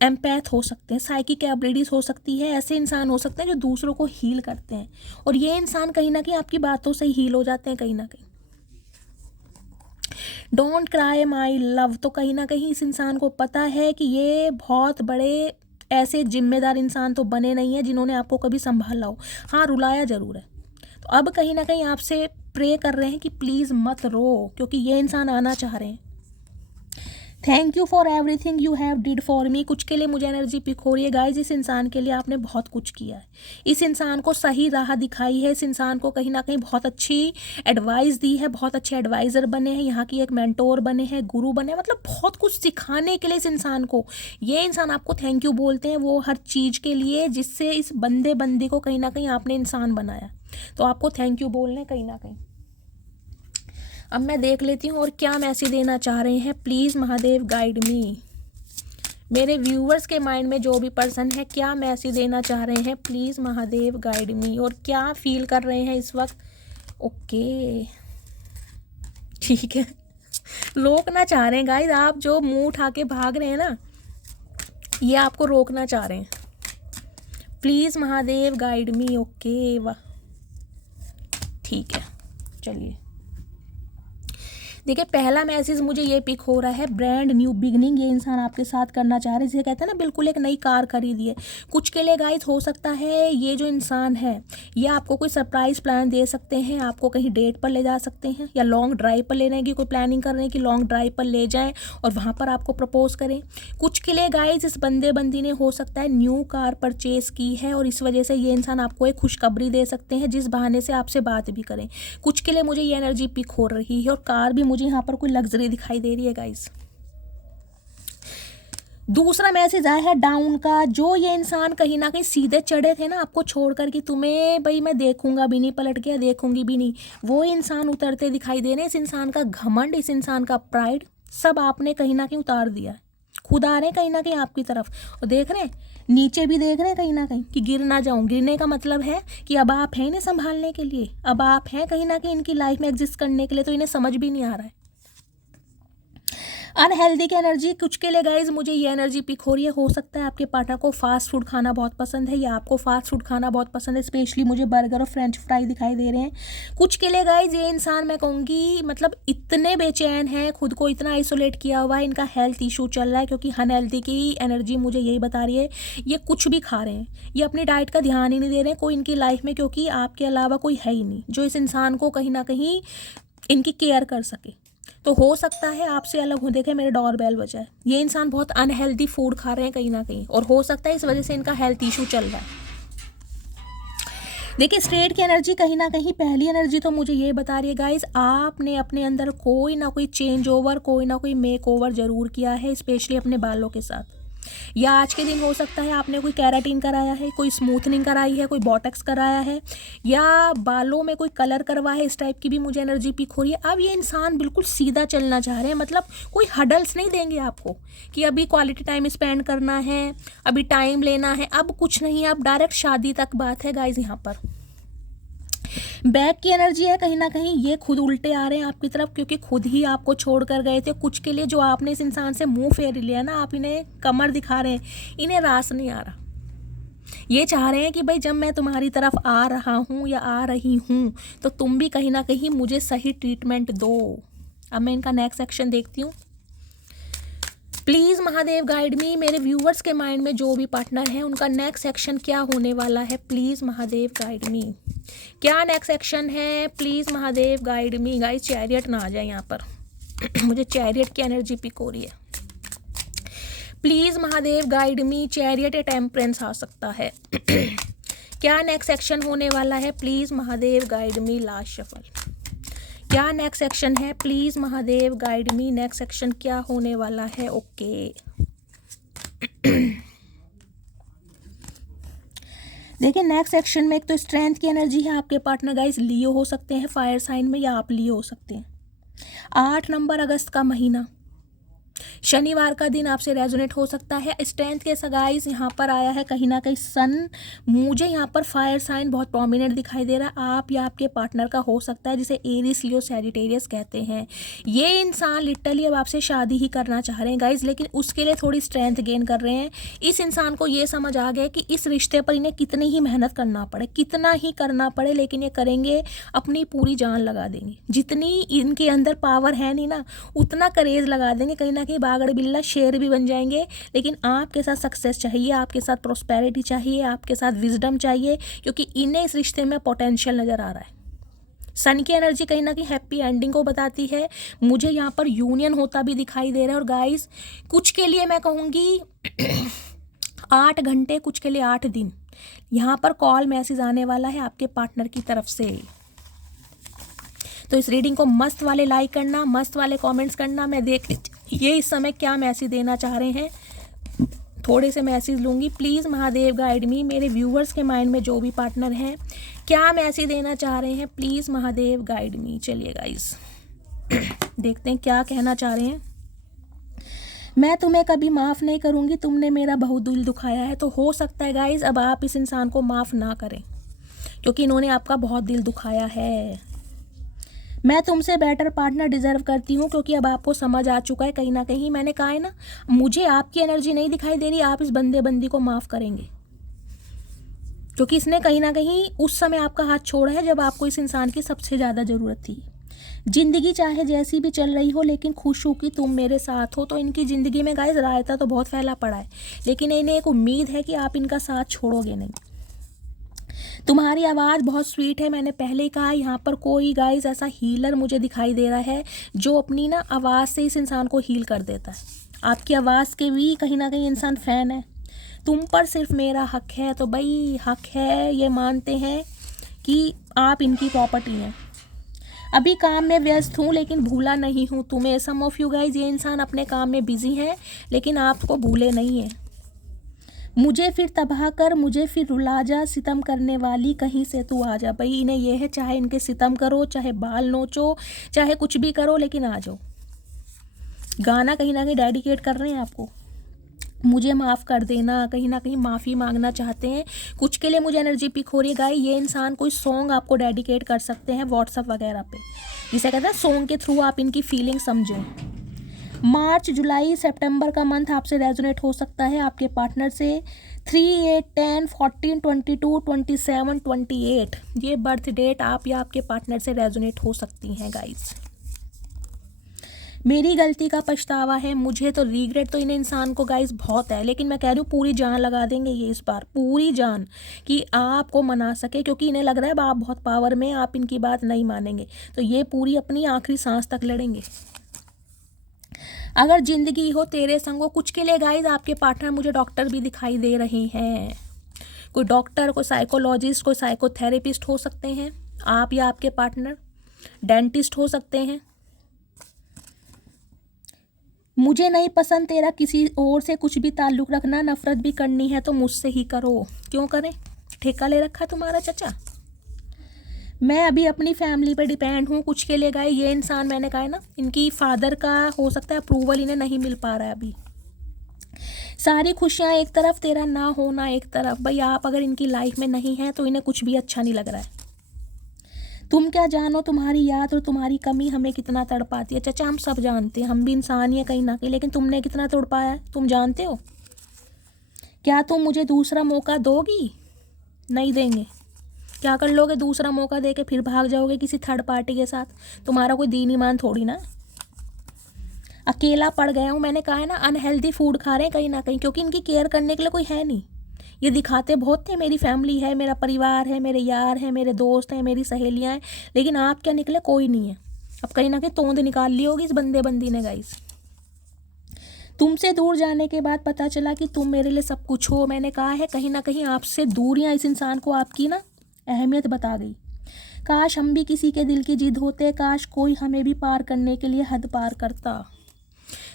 एम्पैथ हो सकते हैं, साइकिक एबिलिटीज हो सकती है, ऐसे इंसान हो सकते हैं जो दूसरों को हील करते हैं, और ये इंसान कहीं ना कहीं आपकी बातों से हील हो जाते हैं कहीं ना कहीं। डोंट क्राई माई लव, तो कहीं ना कहीं इस इंसान को पता है कि ये बहुत बड़े ऐसे जिम्मेदार इंसान तो बने नहीं है जिन्होंने आपको कभी संभाला हो, हाँ रुलाया जरूर है। तो अब कहीं ना कहीं आपसे प्रे कर रहे हैं कि प्लीज़ मत रो, क्योंकि ये इंसान आना चाह रहे हैं। Thank you for everything you have did for me, कुछ के लिए मुझे एनर्जी पिक हो रही है गाइज। इस इंसान के लिए आपने बहुत कुछ किया है, इस इंसान को सही राह दिखाई है, इस इंसान को कहीं ना कहीं बहुत अच्छी एडवाइस दी है, बहुत अच्छे एडवाइज़र बने हैं, यहाँ की एक मेंटोर बने हैं, गुरु बने, मतलब बहुत कुछ सिखाने के लिए इस इंसान को, ये इंसान आपको थैंक यू बोलते हैं वो हर चीज़ के लिए जिससे इस बंदी को कहीं ना कहीं आपने इंसान बनाया, तो आपको थैंक यू बोलने कहीं ना कहीं। अब मैं देख लेती हूँ और क्या मैसेज देना चाह रहे हैं, प्लीज़ महादेव गाइड मी। मेरे व्यूअर्स के माइंड में जो भी पर्सन है क्या मैसेज देना चाह रहे हैं, प्लीज़ महादेव गाइड मी, और क्या फील कर रहे हैं इस वक्त। ओके ठीक है, रोकना चाह रहे हैं गाइस, आप जो मुंह उठा के भाग रहे हैं ना, ये आपको रोकना चाह रहे हैं। Please Mahadev guide me, okay वाह ठीक है। चलिए देखिए, पहला मैसेज मुझे ये पिक हो रहा है ब्रांड न्यू बिगनिंग, ये इंसान आपके साथ करना चाह रहे हैं, जिसे कहते हैं ना बिल्कुल एक नई कार खरीदिए। कुछ के लिए गाइस हो सकता है ये जो इंसान है ये आपको कोई सरप्राइज प्लान दे सकते हैं, आपको कहीं डेट पर ले जा सकते हैं, या लॉन्ग ड्राइव पर लेने की कोई प्लानिंग कर रहे हैं कि लॉन्ग ड्राइव पर ले जाएं और वहाँ पर आपको प्रपोज करें। कुछ के लिए गाइस इस बंदी ने हो सकता है न्यू कार परचेज की है और इस वजह से ये इंसान आपको एक खुशखबरी दे सकते हैं जिस बहाने से आपसे बात भी करें। कुछ के लिए मुझे ये एनर्जी पिक हो रही है, और कार भी मुझे यहाँ पर कोई लग्जरी दिखाई दे रही है गाइस। दूसरा मैसेज आया है डाउन का, जो ये इंसान कहीं ना कहीं सीधे चढ़े थे ना आपको छोड़कर कि तुम्हें भाई मैं देखूंगा भी नहीं, पलट के देखूंगी भी नहीं, वो इंसान उतरते दिखाई दे रहे हैं। इस इंसान का घमंड, इस इंसान का प्राइड सब आपने कहीं ना कहीं उतार दिया है। खुद आ रहे हैं कहीं ना कहीं आपकी तरफ और देख रहे हैं, नीचे भी देख रहे हैं कहीं ना कहीं कि गिर ना जाऊं। गिरने का मतलब है कि अब आप हैं इन्हें संभालने के लिए, अब आप हैं कहीं ना कहीं इनकी लाइफ में एग्जिस्ट करने के लिए, तो इन्हें समझ भी नहीं आ रहा है। अनहेल्दी की एनर्जी, कुछ के लिए गाइज मुझे ये एनर्जी पिक हो रही है, हो सकता है आपके पार्टनर को फास्ट फूड खाना बहुत पसंद है या आपको फास्ट फूड खाना बहुत पसंद है, स्पेशली मुझे बर्गर और फ्रेंच फ्राई दिखाई दे रहे हैं। कुछ के लिए गाइज ये इंसान मैं कहूँगी मतलब इतने बेचैन हैं, खुद को इतना आइसोलेट किया हुआ है, इनका हेल्थ इशू चल रहा है, क्योंकि अनहेल्दी की एनर्जी मुझे यही बता रही है ये कुछ भी खा रहे हैं, ये अपनी डाइट का ध्यान ही नहीं दे रहे हैं कोई इनकी लाइफ में, क्योंकि आपके अलावा कोई है ही नहीं जो इस इंसान को कहीं ना कहीं इनकी केयर कर सके। तो हो सकता है आपसे अलग हो, देखे मेरे डोरबेल बजा है, ये इंसान बहुत अनहेल्दी फूड खा रहे हैं कहीं ना कहीं, और हो सकता है इस वजह से इनका हेल्थ इशू चल रहा है। देखिए स्ट्रेट की एनर्जी कहीं ना कहीं, पहली एनर्जी तो मुझे ये बता रही है गाइज आपने अपने अंदर कोई ना कोई चेंज ओवर, कोई ना कोई मेक ओवर जरूर किया है, स्पेशली अपने बालों के साथ, या आज के दिन हो सकता है आपने कोई केराटिन कराया है, कोई स्मूथनिंग कराई है, कोई बॉटक्स कराया है, या बालों में कोई कलर करवा है, इस टाइप की भी मुझे एनर्जी पिक हो रही है। अब ये इंसान बिल्कुल सीधा चलना चाह रहे हैं, मतलब कोई हडल्स नहीं देंगे आपको कि अभी क्वालिटी टाइम स्पेंड करना है, अभी टाइम लेना है, अब कुछ नहीं, अब डायरेक्ट शादी तक बात है गाइज। यहाँ पर बैक की एनर्जी है, कहीं ना कहीं ये खुद उल्टे आ रहे हैं आपकी तरफ, क्योंकि खुद ही आपको छोड़ कर गए थे। कुछ के लिए जो आपने इस इंसान से मुंह फेर लिया ना, आप इन्हें कमर दिखा रहे हैं, इन्हें रास नहीं आ रहा, ये चाह रहे हैं कि भाई जब मैं तुम्हारी तरफ आ रहा हूँ या आ रही हूँ तो तुम भी कहीं ना कहीं मुझे सही ट्रीटमेंट दो। अब मैं इनका नेक्स्ट सेक्शन देखती हूँ, प्लीज़ महादेव गाइड मी। मेरे व्यूवर्स के माइंड में जो भी पार्टनर है उनका नेक्स्ट सेक्शन क्या होने वाला है, प्लीज़ महादेव गाइड मी। क्या नेक्स्ट सेक्शन है, please Mahadev guide me. Guys chariot ना आ जाए यहाँ पर, मुझे चैरियट की एनर्जी पिक हो रही है। Please Mahadev guide me, chariot या टेम्परेंस आ सकता है। क्या नेक्स्ट सेक्शन होने वाला है? Please Mahadev guide me. Last shuffle, क्या नेक्स्ट सेक्शन है? Please Mahadev guide me, next section क्या होने वाला है? ओके देखिए नेक्स्ट सेक्शन में एक तो स्ट्रेंथ की एनर्जी है। आपके पार्टनर गाइस लियो हो सकते हैं फायर साइन में, या आप लियो हो सकते हैं। 8 नंबर अगस्त का महीना, शनिवार का दिन आपसे रेजोनेट हो सकता है। स्ट्रेंथ के गाइस यहाँ पर आया है कहीं ना कहीं सन। मुझे यहाँ पर फायर साइन बहुत प्रोमिनेंट दिखाई दे रहा है। आप या आपके पार्टनर का हो सकता है, जिसे एरिस लियो सैजिटेरियस कहते हैं। ये इंसान लिटरली अब आपसे शादी ही करना चाह रहे हैं गाइज, लेकिन उसके लिए थोड़ी स्ट्रेंथ गेन कर रहे हैं। इस इंसान को ये समझ आ गया कि इस रिश्ते पर इन्हें कितनी ही मेहनत करना पड़े, कितना ही करना पड़े, लेकिन ये करेंगे, अपनी पूरी जान लगा देंगे। जितनी इनके अंदर पावर है नहीं ना, उतना करेज लगा देंगे। कहीं ना कहीं बागड़ बिल्ला शेर भी बन जाएंगे। लेकिन आपके साथ सक्सेस चाहिए, आपके साथ प्रोस्पेरिटी चाहिए, आपके साथ विजडम चाहिए, क्योंकि इन्हें इस रिश्ते में पोटेंशियल नज़र आ रहा है। सन की एनर्जी कहीं ना कहीं हैप्पी एंडिंग को बताती है। मुझे यहाँ पर यूनियन होता भी दिखाई दे रहा है। और गाइस कुछ के लिए मैं कहूँगी 8 घंटे, कुछ के लिए 8 दिन यहाँ पर कॉल मैसेज आने वाला है आपके पार्टनर की तरफ से। तो इस रीडिंग को मस्त वाले लाइक करना, मस्त वाले कमेंट्स करना। मैं देख ये इस समय क्या मैसेज देना चाह रहे हैं, थोड़े से मैसेज लूँगी। प्लीज़ महादेव गाइड मी, मेरे व्यूअर्स के माइंड में जो भी पार्टनर हैं क्या मैसेज देना चाह रहे हैं, प्लीज़ महादेव गाइड मी। चलिए गाइस देखते हैं क्या कहना चाह रहे हैं। मैं तुम्हें कभी माफ़ नहीं करूँगी, तुमने मेरा बहुत दिल दुखाया है। तो हो सकता है गाइस अब आप इस इंसान को माफ़ ना करें, क्योंकि इन्होंने आपका बहुत दिल दुखाया है। मैं तुमसे बेटर पार्टनर डिजर्व करती हूँ, क्योंकि अब आपको समझ आ चुका है कहीं ना कहीं। मैंने कहा है ना, मुझे आपकी एनर्जी नहीं दिखाई दे रही आप इस बंदी को माफ़ करेंगे, क्योंकि इसने कहीं ना कहीं उस समय आपका हाथ छोड़ा है जब आपको इस इंसान की सबसे ज़्यादा ज़रूरत थी। ज़िंदगी चाहे जैसी भी चल रही हो, लेकिन खुश हो कि तुम मेरे साथ हो। तो इनकी ज़िंदगी में गाइस रायता तो बहुत फैला पड़ा है, लेकिन इन्हें एक उम्मीद है कि आप इनका साथ छोड़ोगे नहीं। तुम्हारी आवाज़ बहुत स्वीट है। मैंने पहले ही कहा, यहाँ पर कोई गाइस ऐसा हीलर मुझे दिखाई दे रहा है जो अपनी ना आवाज़ से इस इंसान को हील कर देता है। आपकी आवाज़ के भी कहीं ना कहीं इंसान फ़ैन है। तुम पर सिर्फ मेरा हक है, तो भाई हक है, ये मानते हैं कि आप इनकी प्रॉपर्टी हैं। अभी काम में व्यस्त हूँ, लेकिन भूला नहीं हूँ तुम्हें। सम ऑफ यू गाइज, ये इंसान अपने काम में बिजी हैं, लेकिन आपको भूले नहीं हैं। मुझे फिर तबाह कर, मुझे फिर रुला जा, सितम करने वाली कहीं से तू आ जा। भाई इन्हें यह है, चाहे इनके सितम करो, चाहे बाल नोचो, चाहे कुछ भी करो, लेकिन आ जाओ। गाना कहीं ना कहीं डेडिकेट कर रहे हैं आपको, मुझे माफ़ कर देना, कहीं ना कहीं माफ़ी मांगना चाहते हैं। कुछ के लिए मुझे एनर्जी पिक हो रही है गाइस, ये इंसान कोई सॉन्ग आपको डेडिकेट कर सकते हैं व्हाट्सअप वगैरह पे, जिसे कहते हैं सॉन्ग के थ्रू आप इनकी फीलिंग समझें। मार्च, जुलाई, सितंबर का मंथ आपसे रेजोनेट हो सकता है आपके पार्टनर से। 3, 8, 10, 14, 22, 27, 28 ये बर्थ डेट आप या आपके पार्टनर से रेजोनेट हो सकती हैं गाइस। मेरी गलती का पछतावा है, मुझे तो रिग्रेट तो इन इंसान को गाइस बहुत है, लेकिन मैं कह रही हूँ पूरी जान लगा देंगे ये इस बार, पूरी जान, कि आपको मना सके, क्योंकि इन्हें लग रहा है आप बहुत पावर में, आप इनकी बात नहीं मानेंगे, तो ये पूरी अपनी आखिरी सांस तक लड़ेंगे। अगर जिंदगी हो तेरे संग हो, कुछ के लिए गाइज आपके पार्टनर मुझे डॉक्टर भी दिखाई दे रहे हैं। कोई डॉक्टर, कोई साइकोलॉजिस्ट, कोई साइकोथेरेपिस्ट हो सकते हैं आप या आपके पार्टनर, डेंटिस्ट हो सकते हैं। मुझे नहीं पसंद तेरा किसी और से कुछ भी ताल्लुक़ रखना, नफरत भी करनी है तो मुझसे ही करो। क्यों करें, ठेका ले रखा तुम्हारा चचा। मैं अभी अपनी फैमिली पे डिपेंड हूँ। कुछ के लिए गए ये इंसान, मैंने कहा है ना, इनकी फादर का हो सकता है अप्रूवल इन्हें नहीं मिल पा रहा है अभी। सारी खुशियाँ एक तरफ, तेरा ना होना एक तरफ। भाई आप अगर इनकी लाइफ में नहीं हैं तो इन्हें कुछ भी अच्छा नहीं लग रहा है। तुम क्या जानो, तुम्हारी याद और तुम्हारी कमी हमें कितना तड़पाती है। चचा हम सब जानते हैं, हम भी इंसान ही हैं कहीं ना कहीं, लेकिन तुमने कितना तड़पाया है तुम जानते हो। क्या तुम मुझे दूसरा मौका दोगी? नहीं देंगे। क्या कर लोगे, दूसरा मौका दे के फिर भाग जाओगे किसी थर्ड पार्टी के साथ? तुम्हारा कोई दीन ईमान थोड़ी ना। अकेला पड़ गया हूँ, मैंने कहा है ना, अनहेल्दी फूड खा रहे हैं कहीं ना कहीं, क्योंकि इनकी केयर करने के लिए कोई है नहीं। ये दिखाते बहुत थे, मेरी फैमिली है, मेरा परिवार है, मेरे यार हैं, मेरे दोस्त हैं, मेरी सहेलियाँ हैं, लेकिन आप क्या निकले, कोई नहीं है। अब कहीं ना कहीं तोंद निकाल ली होगी इस बंदे बंदी ने गाइस। तुमसे दूर जाने के बाद पता चला कि तुम मेरे लिए सब कुछ हो। मैंने कहा है कहीं ना कहीं आपसे दूरियां इस इंसान को आपकी ना अहमियत बता गई। काश हम भी किसी के दिल की जिद होते, काश कोई हमें भी पार करने के लिए हद पार करता।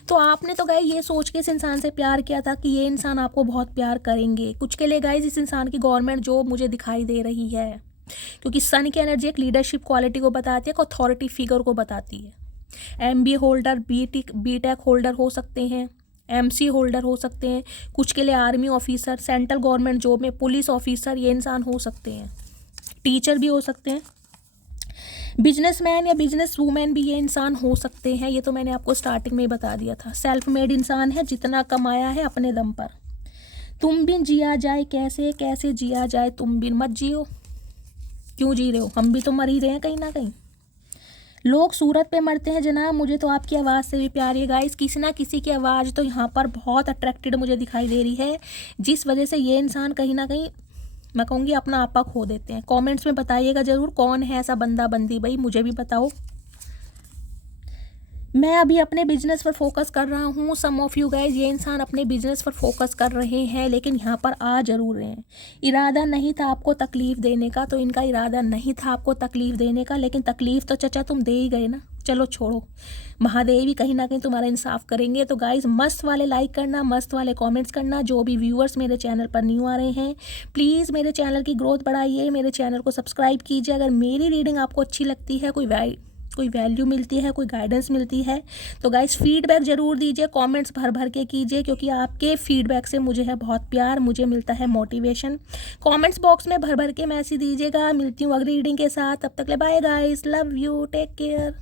तो आपने तो गाइस ये सोच के इस इंसान से प्यार किया था कि ये इंसान आपको बहुत प्यार करेंगे। कुछ के लिए गाइस इस इंसान की गवर्नमेंट जॉब मुझे दिखाई दे रही है, क्योंकि सन की एनर्जी एक लीडरशिप क्वालिटी को बताती है, एक अथॉरिटी फिगर को बताती है। MBA होल्डर, बीटेक होल्डर हो सकते हैं, MC होल्डर हो सकते हैं, कुछ के लिए army officer, central government job में पुलिस ऑफिसर ये इंसान हो सकते हैं, टीचर भी हो सकते हैं, बिजनेसमैन या बिजनेस वूमेन भी ये इंसान हो सकते हैं। ये तो मैंने आपको स्टार्टिंग में ही बता दिया था। सेल्फ मेड इंसान है, जितना कमाया है अपने दम पर। तुम बिन जिया जाए कैसे, कैसे जिया जाए तुम बिन, मत जियो। क्यों जी रहे हो, हम भी तो मर ही रहे हैं कहीं ना कहीं। लोग सूरत पे मरते हैं जनाब, मुझे तो आपकी आवाज़ से भी प्यार है गाइस। किसी ना किसी की आवाज़ तो यहाँ पर बहुत अट्रैक्टेड मुझे दिखाई दे रही है, जिस वजह से ये इंसान कहीं ना कहीं मैं कहूँगी अपना आपा खो देते हैं। कमेंट्स में बताइएगा ज़रूर कौन है ऐसा बंदा बंदी, भाई मुझे भी बताओ। मैं अभी अपने बिजनेस पर फोकस कर रहा हूँ। सम ऑफ यू गाइज ये इंसान अपने बिजनेस पर फोकस कर रहे हैं, लेकिन यहाँ पर आ जरूर रहे हैं। इरादा नहीं था आपको तकलीफ़ देने का, तो इनका इरादा नहीं था आपको तकलीफ़ देने का, लेकिन तकलीफ़ तो चचा तुम दे ही गए ना। चलो छोड़ो, महादेव भी कहीं ना कहीं तुम्हारा इंसाफ करेंगे। तो गाइज मस्त वाले लाइक करना, मस्त वाले कमेंट्स करना। जो भी व्यूअर्स मेरे चैनल पर न्यू आ रहे हैं, प्लीज़ मेरे चैनल की ग्रोथ बढ़ाइए, मेरे चैनल को सब्सक्राइब कीजिए। अगर मेरी रीडिंग आपको अच्छी लगती है, कोई वैल्यू मिलती है, कोई गाइडेंस मिलती है, तो गाइस फीडबैक ज़रूर दीजिए, कमेंट्स भर भर के कीजिए, क्योंकि आपके फीडबैक से मुझे है बहुत प्यार, मुझे मिलता है मोटिवेशन। कमेंट्स बॉक्स में भर भर के मैसेज दीजिएगा। मिलती हूँ अगली रीडिंग के साथ, तब तक ले bye guys, love you, take care.